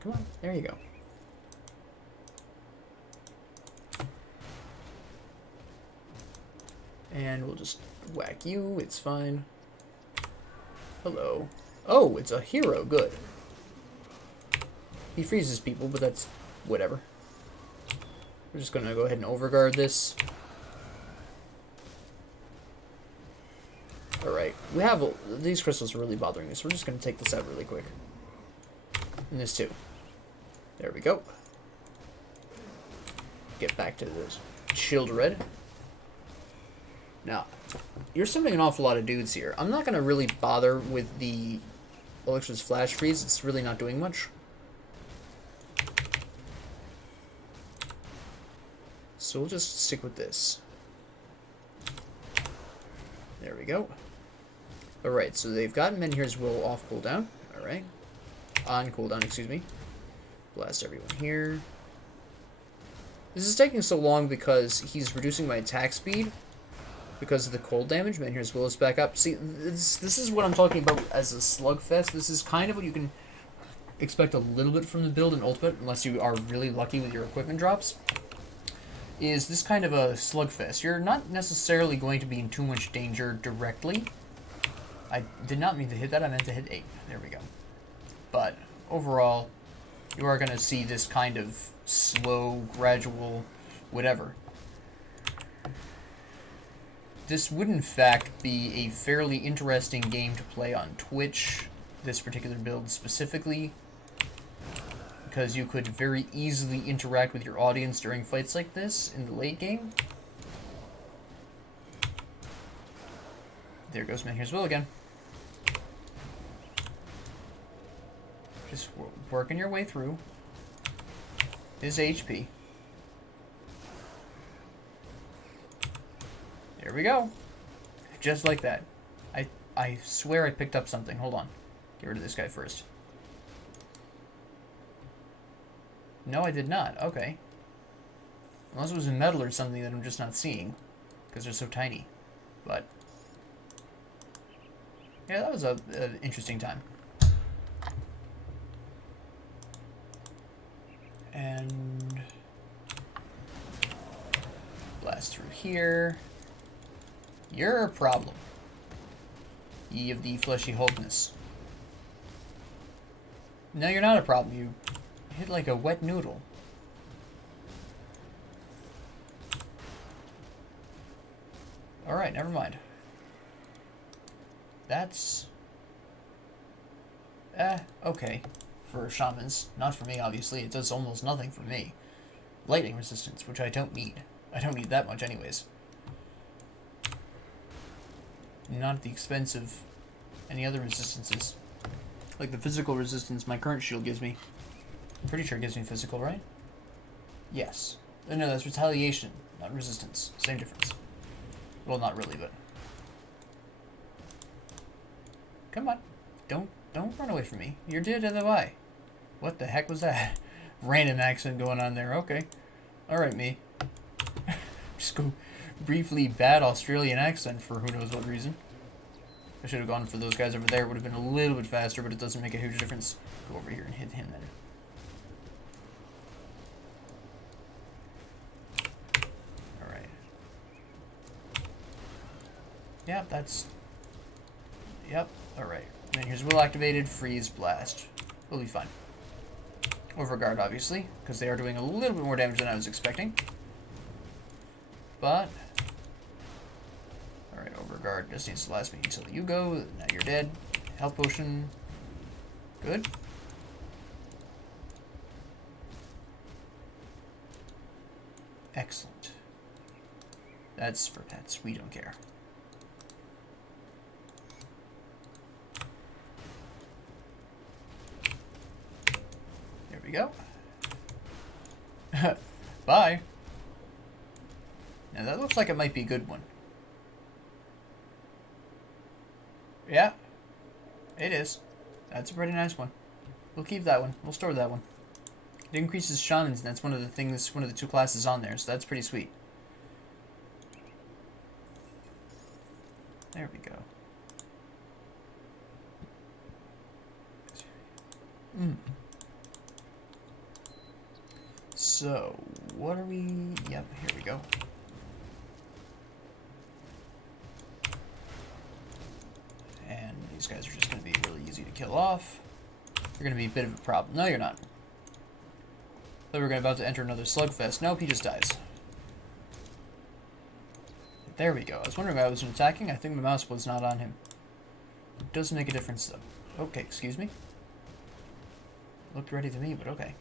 Come on, there you go. And we'll just whack you, it's fine. Hello. Oh, it's a hero, good. He freezes people, but that's whatever. We're just gonna go ahead and overguard this. Alright, we have... These crystals are really bothering us. We're just going to take this out really quick. And this too. There we go. Get back to this shield red. Now, you're summoning an awful lot of dudes here. I'm not going to really bother with the Elixir's Flash Freeze. It's really not doing much. So we'll just stick with this. There we go. Alright, so they've got Menhir's Will off cooldown. Alright. On cooldown, excuse me. Blast everyone here. This is taking so long because he's reducing my attack speed. Because of the cold damage. Menhir's Will is back up. See, this is what I'm talking about as a slugfest. This is kind of what you can expect a little bit from the build in Ultimate, unless you are really lucky with your equipment drops. Is this kind of a slugfest. You're not necessarily going to be in too much danger directly. I did not mean to hit that, I meant to hit 8. There we go. But overall, you are going to see this kind of slow, gradual, whatever. This would in fact be a fairly interesting game to play on Twitch, this particular build specifically, because you could very easily interact with your audience during fights like this in the late game. There goes Menhir's Will again. Just working your way through his HP. There we go. Just like that. I swear I picked up something. Hold on. Get rid of this guy first. No, I did not. Okay. Unless it was a metal or something that I'm just not seeing. Because they're so tiny. But yeah, that was an interesting time. And blast through here. You're a problem. Ye of the fleshy Hulkness. No, you're not a problem. You hit like a wet noodle. Alright, never mind. That's... okay. For shamans. Not for me, obviously. It does almost nothing for me. Lightning resistance, which I don't need. I don't need that much anyways. Not at the expense of any other resistances. Like the physical resistance my current shield gives me. I'm pretty sure it gives me physical, right? Yes. No, that's retaliation, not resistance. Same difference. Well, not really, but... Come on. Don't run away from me. You're dead to the eye. What the heck was that? Random accent going on there. Okay. Alright, me. Just go briefly bad Australian accent for who knows what reason. I should have gone for those guys over there. It would have been a little bit faster, but it doesn't make a huge difference. Go over here and hit him then. Alright. Yep, that's... Yep, alright. And then here's Will activated, Freeze, Blast. We'll be fine. Overguard, obviously, because they are doing a little bit more damage than I was expecting. But... Alright, Overguard just needs to last me until you go. Now you're dead. Health potion. Good. Excellent. That's for pets. We don't care. There we go. Bye. Now that looks like it might be a good one. Yeah, it is. That's a pretty nice one. We'll keep that one. We'll store that one. It increases shamans, and that's one of the things, one of the 2 classes on there, so that's pretty sweet. There we go. So, what are we... Yep, here we go. And these guys are just going to be really easy to kill off. You're going to be a bit of a problem. No, you're not. Thought we were about to enter another slugfest. Nope, he just dies. There we go. I was wondering why I wasn't attacking. I think my mouse was not on him. Does make a difference, though. Okay, excuse me. Looked ready to me, but okay.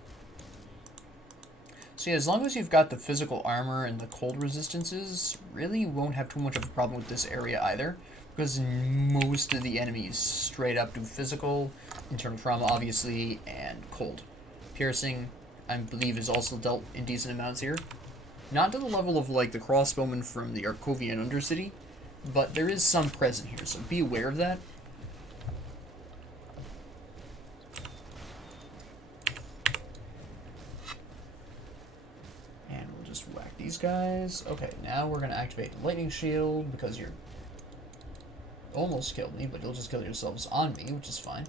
So yeah, as long as you've got the physical armor and the cold resistances, really you won't have too much of a problem with this area either, because most of the enemies straight up do physical, internal trauma obviously, and cold. Piercing, I believe, is also dealt in decent amounts here. Not to the level of like the crossbowmen from the Arkovian Undercity, but there is some present here, so be aware of that. And we'll just whack these guys. Okay, now we're going to activate Lightning Shield, because you're almost killed me, but you'll just kill yourselves on me, which is fine.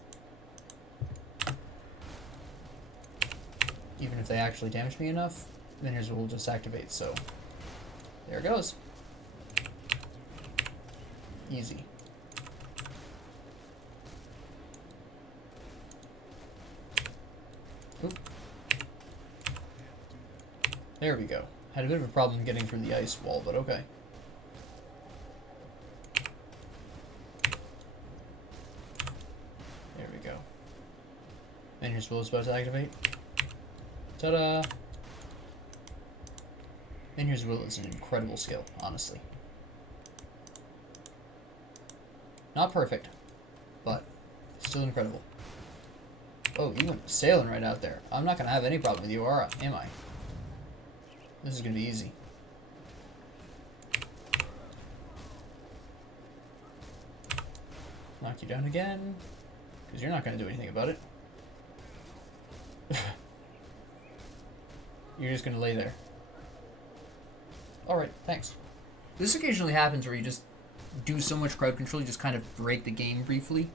Even if they actually damage me enough, then here's what we'll just activate, so there it goes. Easy. Oop. There we go. Had a bit of a problem getting through the ice wall, but okay. There we go. And here's what it's about to activate. Ta-da! And here's Will is an incredible skill, honestly. Not perfect, but still incredible. Oh, you went sailing right out there. I'm not going to have any problem with you, am I? This is going to be easy. Knock you down again, because you're not going to do anything about it. You're just going to lay there. Alright, thanks. This occasionally happens where you just do so much crowd control, you just kind of break the game briefly.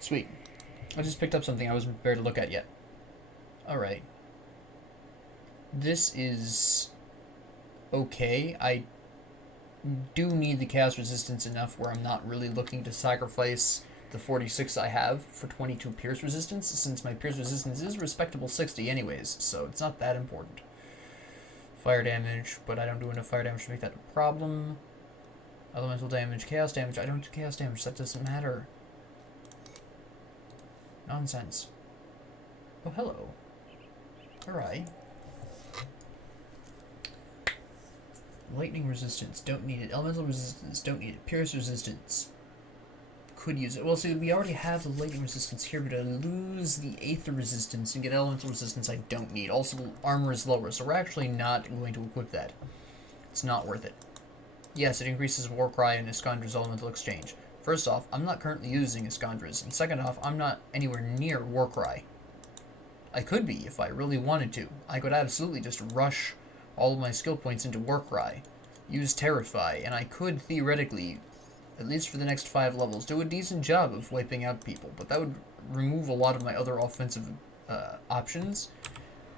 Sweet. I just picked up something I wasn't prepared to look at yet. Alright. This is okay. I do need the chaos resistance enough where I'm not really looking to sacrifice the 46 I have for 22 pierce resistance, since my pierce resistance is respectable 60 anyways, so it's not that important. Fire damage, but I don't do enough fire damage to make that a problem. Elemental damage, chaos damage. I don't do chaos damage, that doesn't matter. Nonsense. Oh, hello. Alright. Lightning resistance, don't need it. Elemental resistance, don't need it. Pierce resistance, could use it. Well, see, we already have the lightning resistance here, but I lose the aether resistance and get elemental resistance I don't need. Also, armor is lower, so we're actually not going to equip that. It's not worth it. Yes, it increases Warcry and Iskandra's elemental exchange. First off, I'm not currently using Iskandra's, and second off, I'm not anywhere near Warcry. I could be if I really wanted to. I could absolutely just rush all of my skill points into Warcry, use Terrify, and I could theoretically, at least for the next 5 levels, do a decent job of wiping out people, but that would remove a lot of my other offensive options,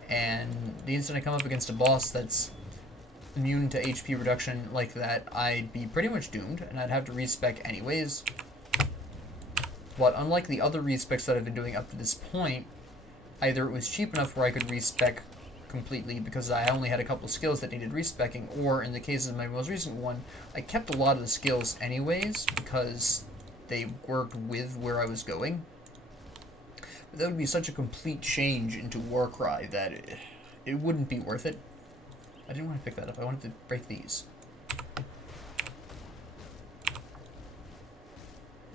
and the instant I come up against a boss that's immune to HP reduction like that, I'd be pretty much doomed, and I'd have to respec anyways. But unlike the other respecs that I've been doing up to this point, either it was cheap enough where I could respec completely because I only had a couple skills that needed respecking, or in the case of my most recent one, I kept a lot of the skills anyways because they worked with where I was going. But that would be such a complete change into Warcry that it wouldn't be worth it. I didn't want to pick that up, I wanted to break these.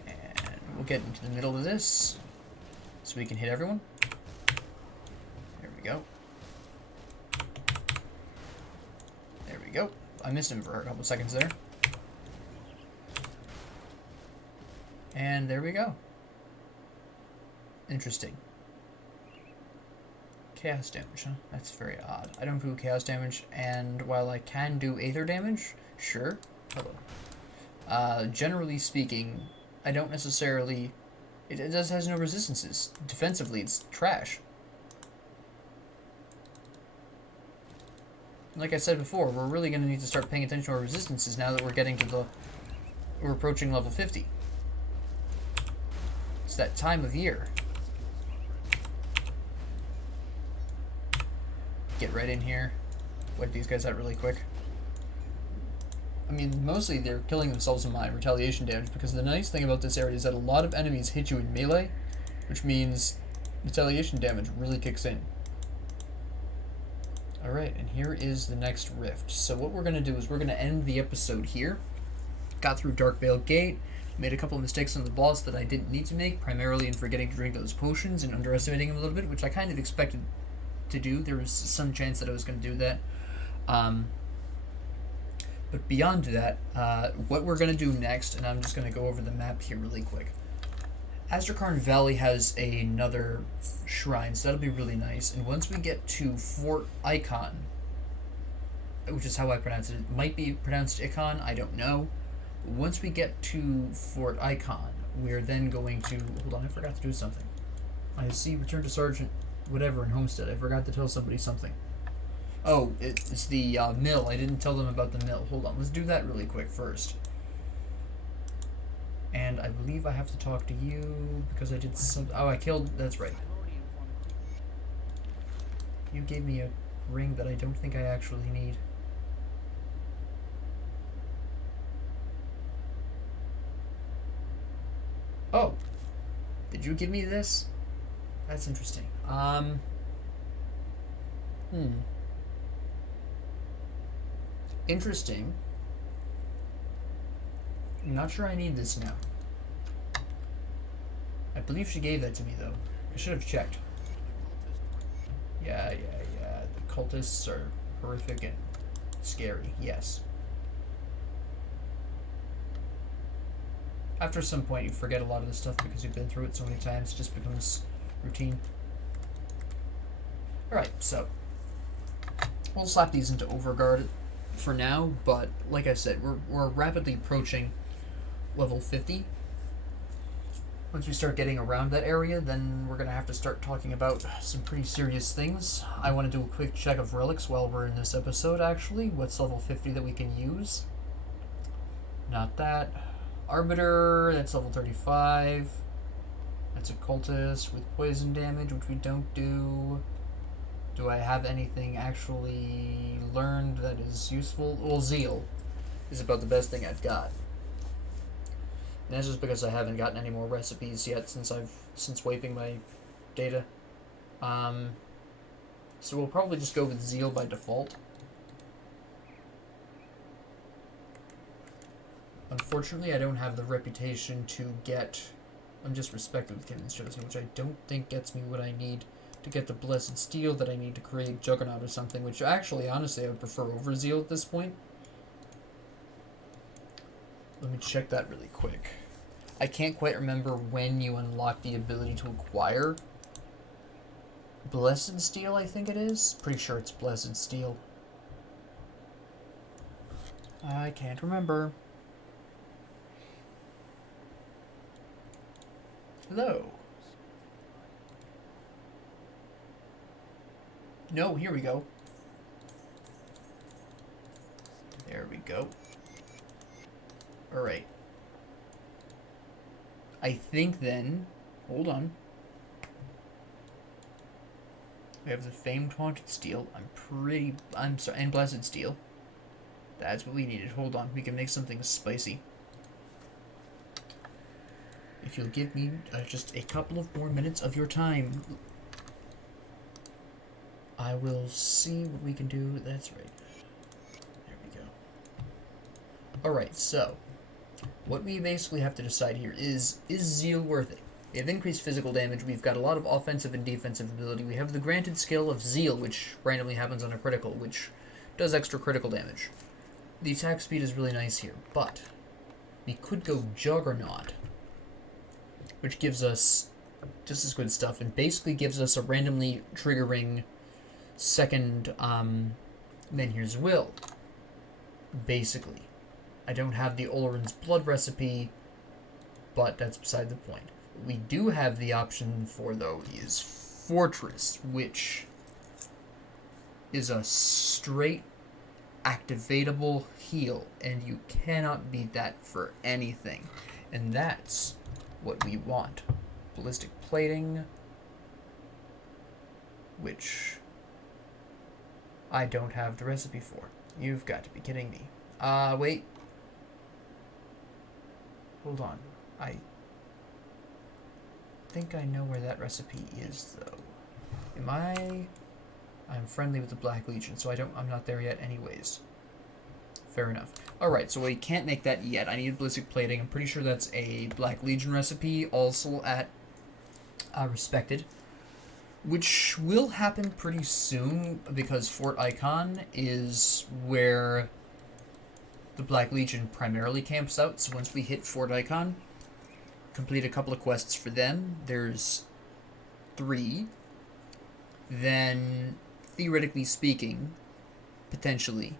And we'll get into the middle of this so we can hit everyone. There we go. There we go. I missed him for a couple seconds there. And there we go. Interesting. Chaos damage, huh? That's very odd. I don't do chaos damage, and while I can do aether damage, sure. Hello. Generally speaking, I don't necessarily... It just has no resistances. Defensively, it's trash. Like I said before, we're really going to need to start paying attention to our resistances now that we're getting to the... We're approaching level 50. It's that time of year. Get right in here. Wipe these guys out really quick. I mean, mostly they're killing themselves in my retaliation damage, because the nice thing about this area is that a lot of enemies hit you in melee, which means retaliation damage really kicks in. Alright, and here is the next rift. So what we're going to do is we're going to end the episode here. Got through Darkvale Gate, made a couple of mistakes on the boss that I didn't need to make, primarily in forgetting to drink those potions and underestimating him a little bit, which I kind of expected to do. There was some chance that I was going to do that. But beyond that, what we're going to do next, and I'm just going to go over the map here really quick. Asterkarn Valley has another shrine, so that'll be really nice. And once we get to Fort Icon, which is how I pronounce it, it might be pronounced Icon, I don't know. But once we get to Fort Icon, we're then going to... Hold on, I forgot to do something. I see Return to Sergeant whatever in Homestead. I forgot to tell somebody something. Oh, it's the mill. I didn't tell them about the mill. Hold on, let's do that really quick first. And I believe I have to talk to you because I did some... Oh, I killed... That's right. You gave me a ring that I don't think I actually need. Oh! Did you give me this? That's interesting. Interesting. I'm not sure I need this now. I believe she gave that to me, though. I should have checked. Yeah. The cultists are horrific and scary, yes. After some point, you forget a lot of this stuff because you've been through it so many times. It just becomes routine. Alright, so we'll slap these into Overguard for now, but like I said, we're rapidly approaching level 50. Once we start getting around that area, then we're going to have to start talking about some pretty serious things. I want to do a quick check of relics while we're in this episode, actually. What's level 50 that we can use? Not that. Arbiter, that's level 35. That's a cultist with poison damage, which we don't do. Do I have anything actually learned that is useful? Well, Zeal is about the best thing I've got. And that's just because I haven't gotten any more recipes yet since wiping my data. So we'll probably just go with Zeal by default. Unfortunately, I don't have the reputation to get... I'm just respected with Kinnon's Chosen, which I don't think gets me what I need to get the Blessed Steel that I need to create Juggernaut or something, which actually, honestly, I would prefer over Zeal at this point. Let me check that really quick. I can't quite remember when you unlock the ability to acquire Blessed Steel, I think it is. Pretty sure it's Blessed Steel. I can't remember. Hello. No, here we go. There we go. Alright. I think then... Hold on. We have the Famed Haunted Steel. I'm sorry, and Blessed Steel. That's what we needed. Hold on, we can make something spicy. If you'll give me just a couple of more minutes of your time, I will see what we can do. That's right. There we go. Alright, so what we basically have to decide here is Zeal worth it? We have increased physical damage, we've got a lot of offensive and defensive ability, we have the granted skill of Zeal, which randomly happens on a critical, which does extra critical damage. The attack speed is really nice here, but we could go Juggernaut, which gives us just as good stuff, and basically gives us a randomly triggering second Menhir's Will, basically. I don't have the Olorin's Blood recipe, but that's beside the point. What we do have the option for, though, is Fortress, which is a straight activatable heal, and you cannot beat that for anything. And that's what we want. Ballistic Plating, which I don't have the recipe for. You've got to be kidding me. Wait. Hold on. I think I know where that recipe is, though. Am I... I'm friendly with the Black Legion, so I'm not there yet anyways. Fair enough. Alright, so we can't make that yet. I need Ballistic Plating. I'm pretty sure that's a Black Legion recipe, also at Respected. Which will happen pretty soon, because Fort Icon is where the Black Legion primarily camps out. So once we hit Fort Icon, complete a couple of quests for them. There's 3. Then, theoretically speaking, potentially,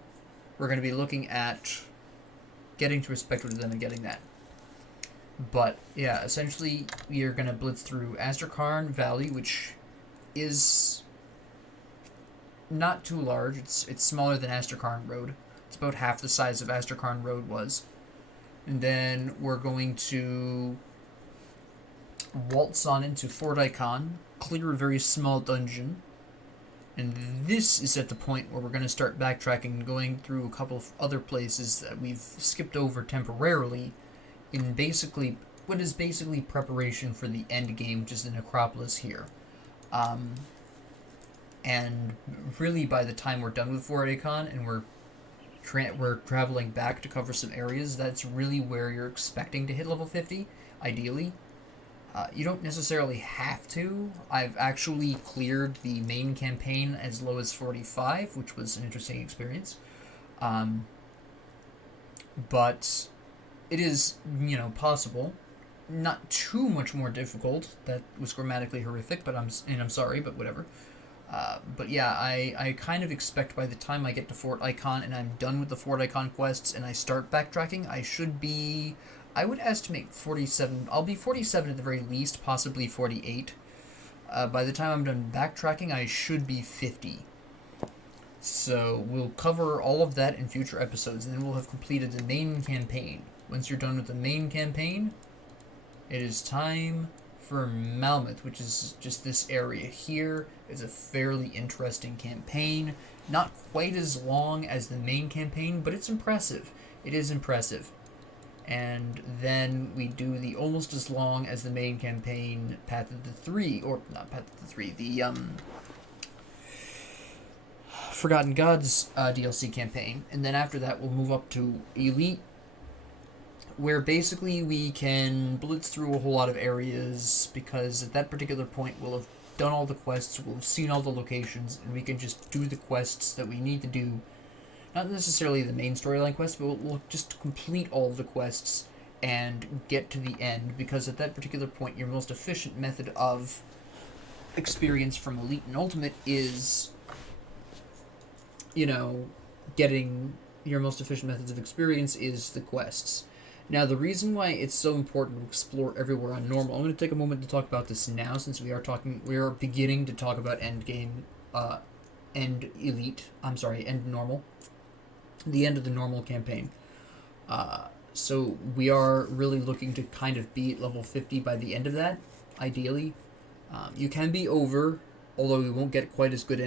we're going to be looking at getting to Respect with them and getting that. But, yeah, essentially, we are going to blitz through Asterkarn Valley, which is not too large. It's smaller than Asterkarn Road. It's about half the size of Asterkarn Road was. And then we're going to waltz on into Fort Icon, clear a very small dungeon, and this is at the point where we're going to start backtracking and going through a couple of other places that we've skipped over temporarily in basically what is basically preparation for the end game, which is the Necropolis here. And really by the time we're done with Fort Icon and we're traveling back to cover some areas, that's really where you're expecting to hit level 50, ideally. You don't necessarily have to. I've actually cleared the main campaign as low as 45, which was an interesting experience. But it is, possible. Not too much more difficult. That was grammatically horrific, but I'm sorry, but whatever. But yeah, I kind of expect by the time I get to Fort Icon and I'm done with the Fort Icon quests and I start backtracking, I would estimate 47. I'll be 47 at the very least, possibly 48. By the time I'm done backtracking, I should be 50. So we'll cover all of that in future episodes, and then we'll have completed the main campaign. Once you're done with the main campaign, it is time for Malmouth, which is just this area here. It's a fairly interesting campaign. Not quite as long as the main campaign, but it's impressive. It is impressive. And then we do the almost as long as the main campaign, Path of the Three, or not Path of the Three, the Forgotten Gods DLC campaign. And then after that, we'll move up to Elite, where basically we can blitz through a whole lot of areas, because at that particular point we'll have done all the quests, we'll have seen all the locations, and we can just do the quests that we need to do. Not necessarily the main storyline quests, but we'll just complete all of the quests and get to the end, because at that particular point your most efficient method of experience from Elite and Ultimate is, getting your most efficient methods of experience is the quests. Now, the reason why it's so important to explore everywhere on normal, I'm going to take a moment to talk about this now, since we are beginning to talk about end normal. The end of the normal campaign. So we are really looking to kind of be at level 50 by the end of that, ideally. You can be over, although you won't get quite as good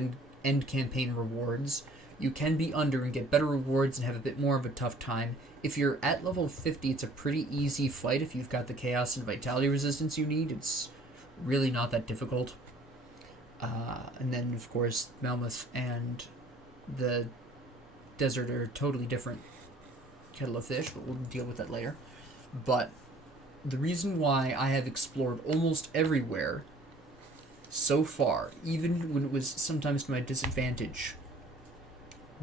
end campaign rewards. You can be under and get better rewards and have a bit more of a tough time. If you're at level 50, it's a pretty easy fight if you've got the chaos and vitality resistance you need. It's really not that difficult. And then, of course, Melmoth and the desert are totally different kettle of fish, but we'll deal with that later. But the reason why I have explored almost everywhere so far, even when it was sometimes to my disadvantage,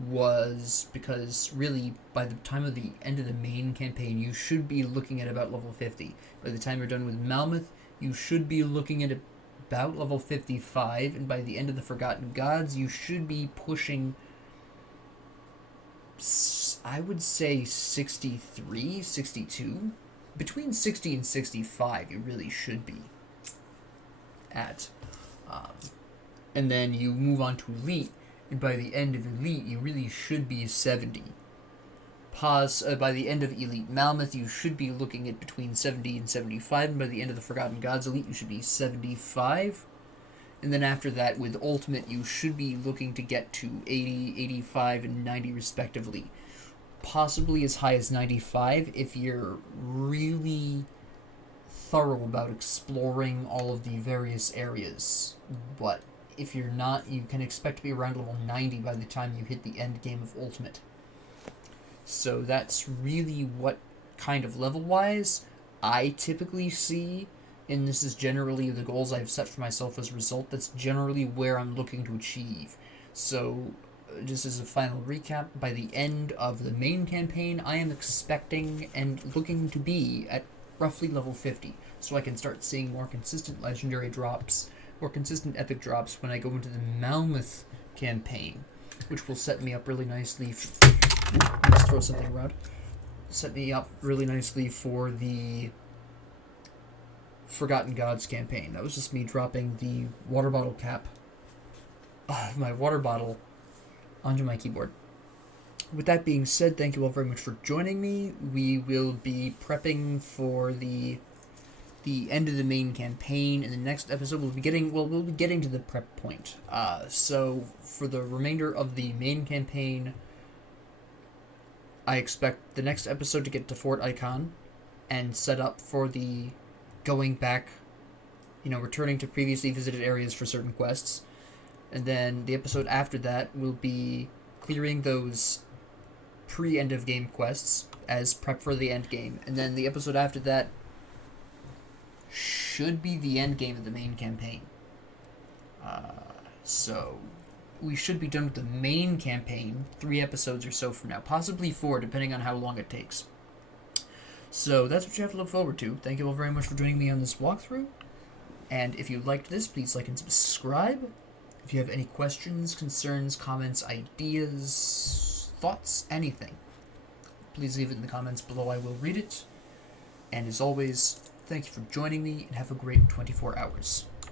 was because really by the time of the end of the main campaign you should be looking at about level 50. By the time you're done with Malmouth, you should be looking at about level 55, and by the end of the Forgotten Gods you should be pushing, I would say 63, 62. Between 60 and 65 you really should be at. And then you move on to Elite, and by the end of Elite you really should be 70. By the end of Elite Malmouth you should be looking at between 70 and 75, and by the end of the Forgotten Gods Elite you should be 75. And then after that, with Ultimate, you should be looking to get to 80, 85, and 90 respectively. possibly as high as 95 if you're really thorough about exploring all of the various areas. But if you're not, you can expect to be around level 90 by the time you hit the end game of Ultimate. So that's really what kind of level-wise I typically see, and this is generally the goals I've set for myself as a result. That's generally where I'm looking to achieve. So, just as a final recap, by the end of the main campaign, I am expecting and looking to be at roughly level 50, so I can start seeing more consistent legendary drops, more consistent epic drops when I go into the Mammoth campaign, which will set me up really nicely. Let's throw something around. Set me up really nicely for the Forgotten Gods campaign. That was just me dropping the water bottle cap of my water bottle onto my keyboard. With that being said, thank you all very much for joining me. We will be prepping for the end of the main campaign. In the next episode, we'll be getting to the prep point. So for the remainder of the main campaign, I expect the next episode to get to Fort Icon and set up for the going back, returning to previously visited areas for certain quests. And then the episode after that will be clearing those pre-end of game quests as prep for the end game. And then the episode after that should be the end game of the main campaign. So we should be done with the main campaign 3 episodes or so from now, possibly 4, depending on how long it takes. So that's what you have to look forward to. Thank you all very much for joining me on this walkthrough. And if you liked this, please like and subscribe. If you have any questions, concerns, comments, ideas, thoughts, anything, please leave it in the comments below. I will read it. And as always, thank you for joining me, and have a great 24 hours.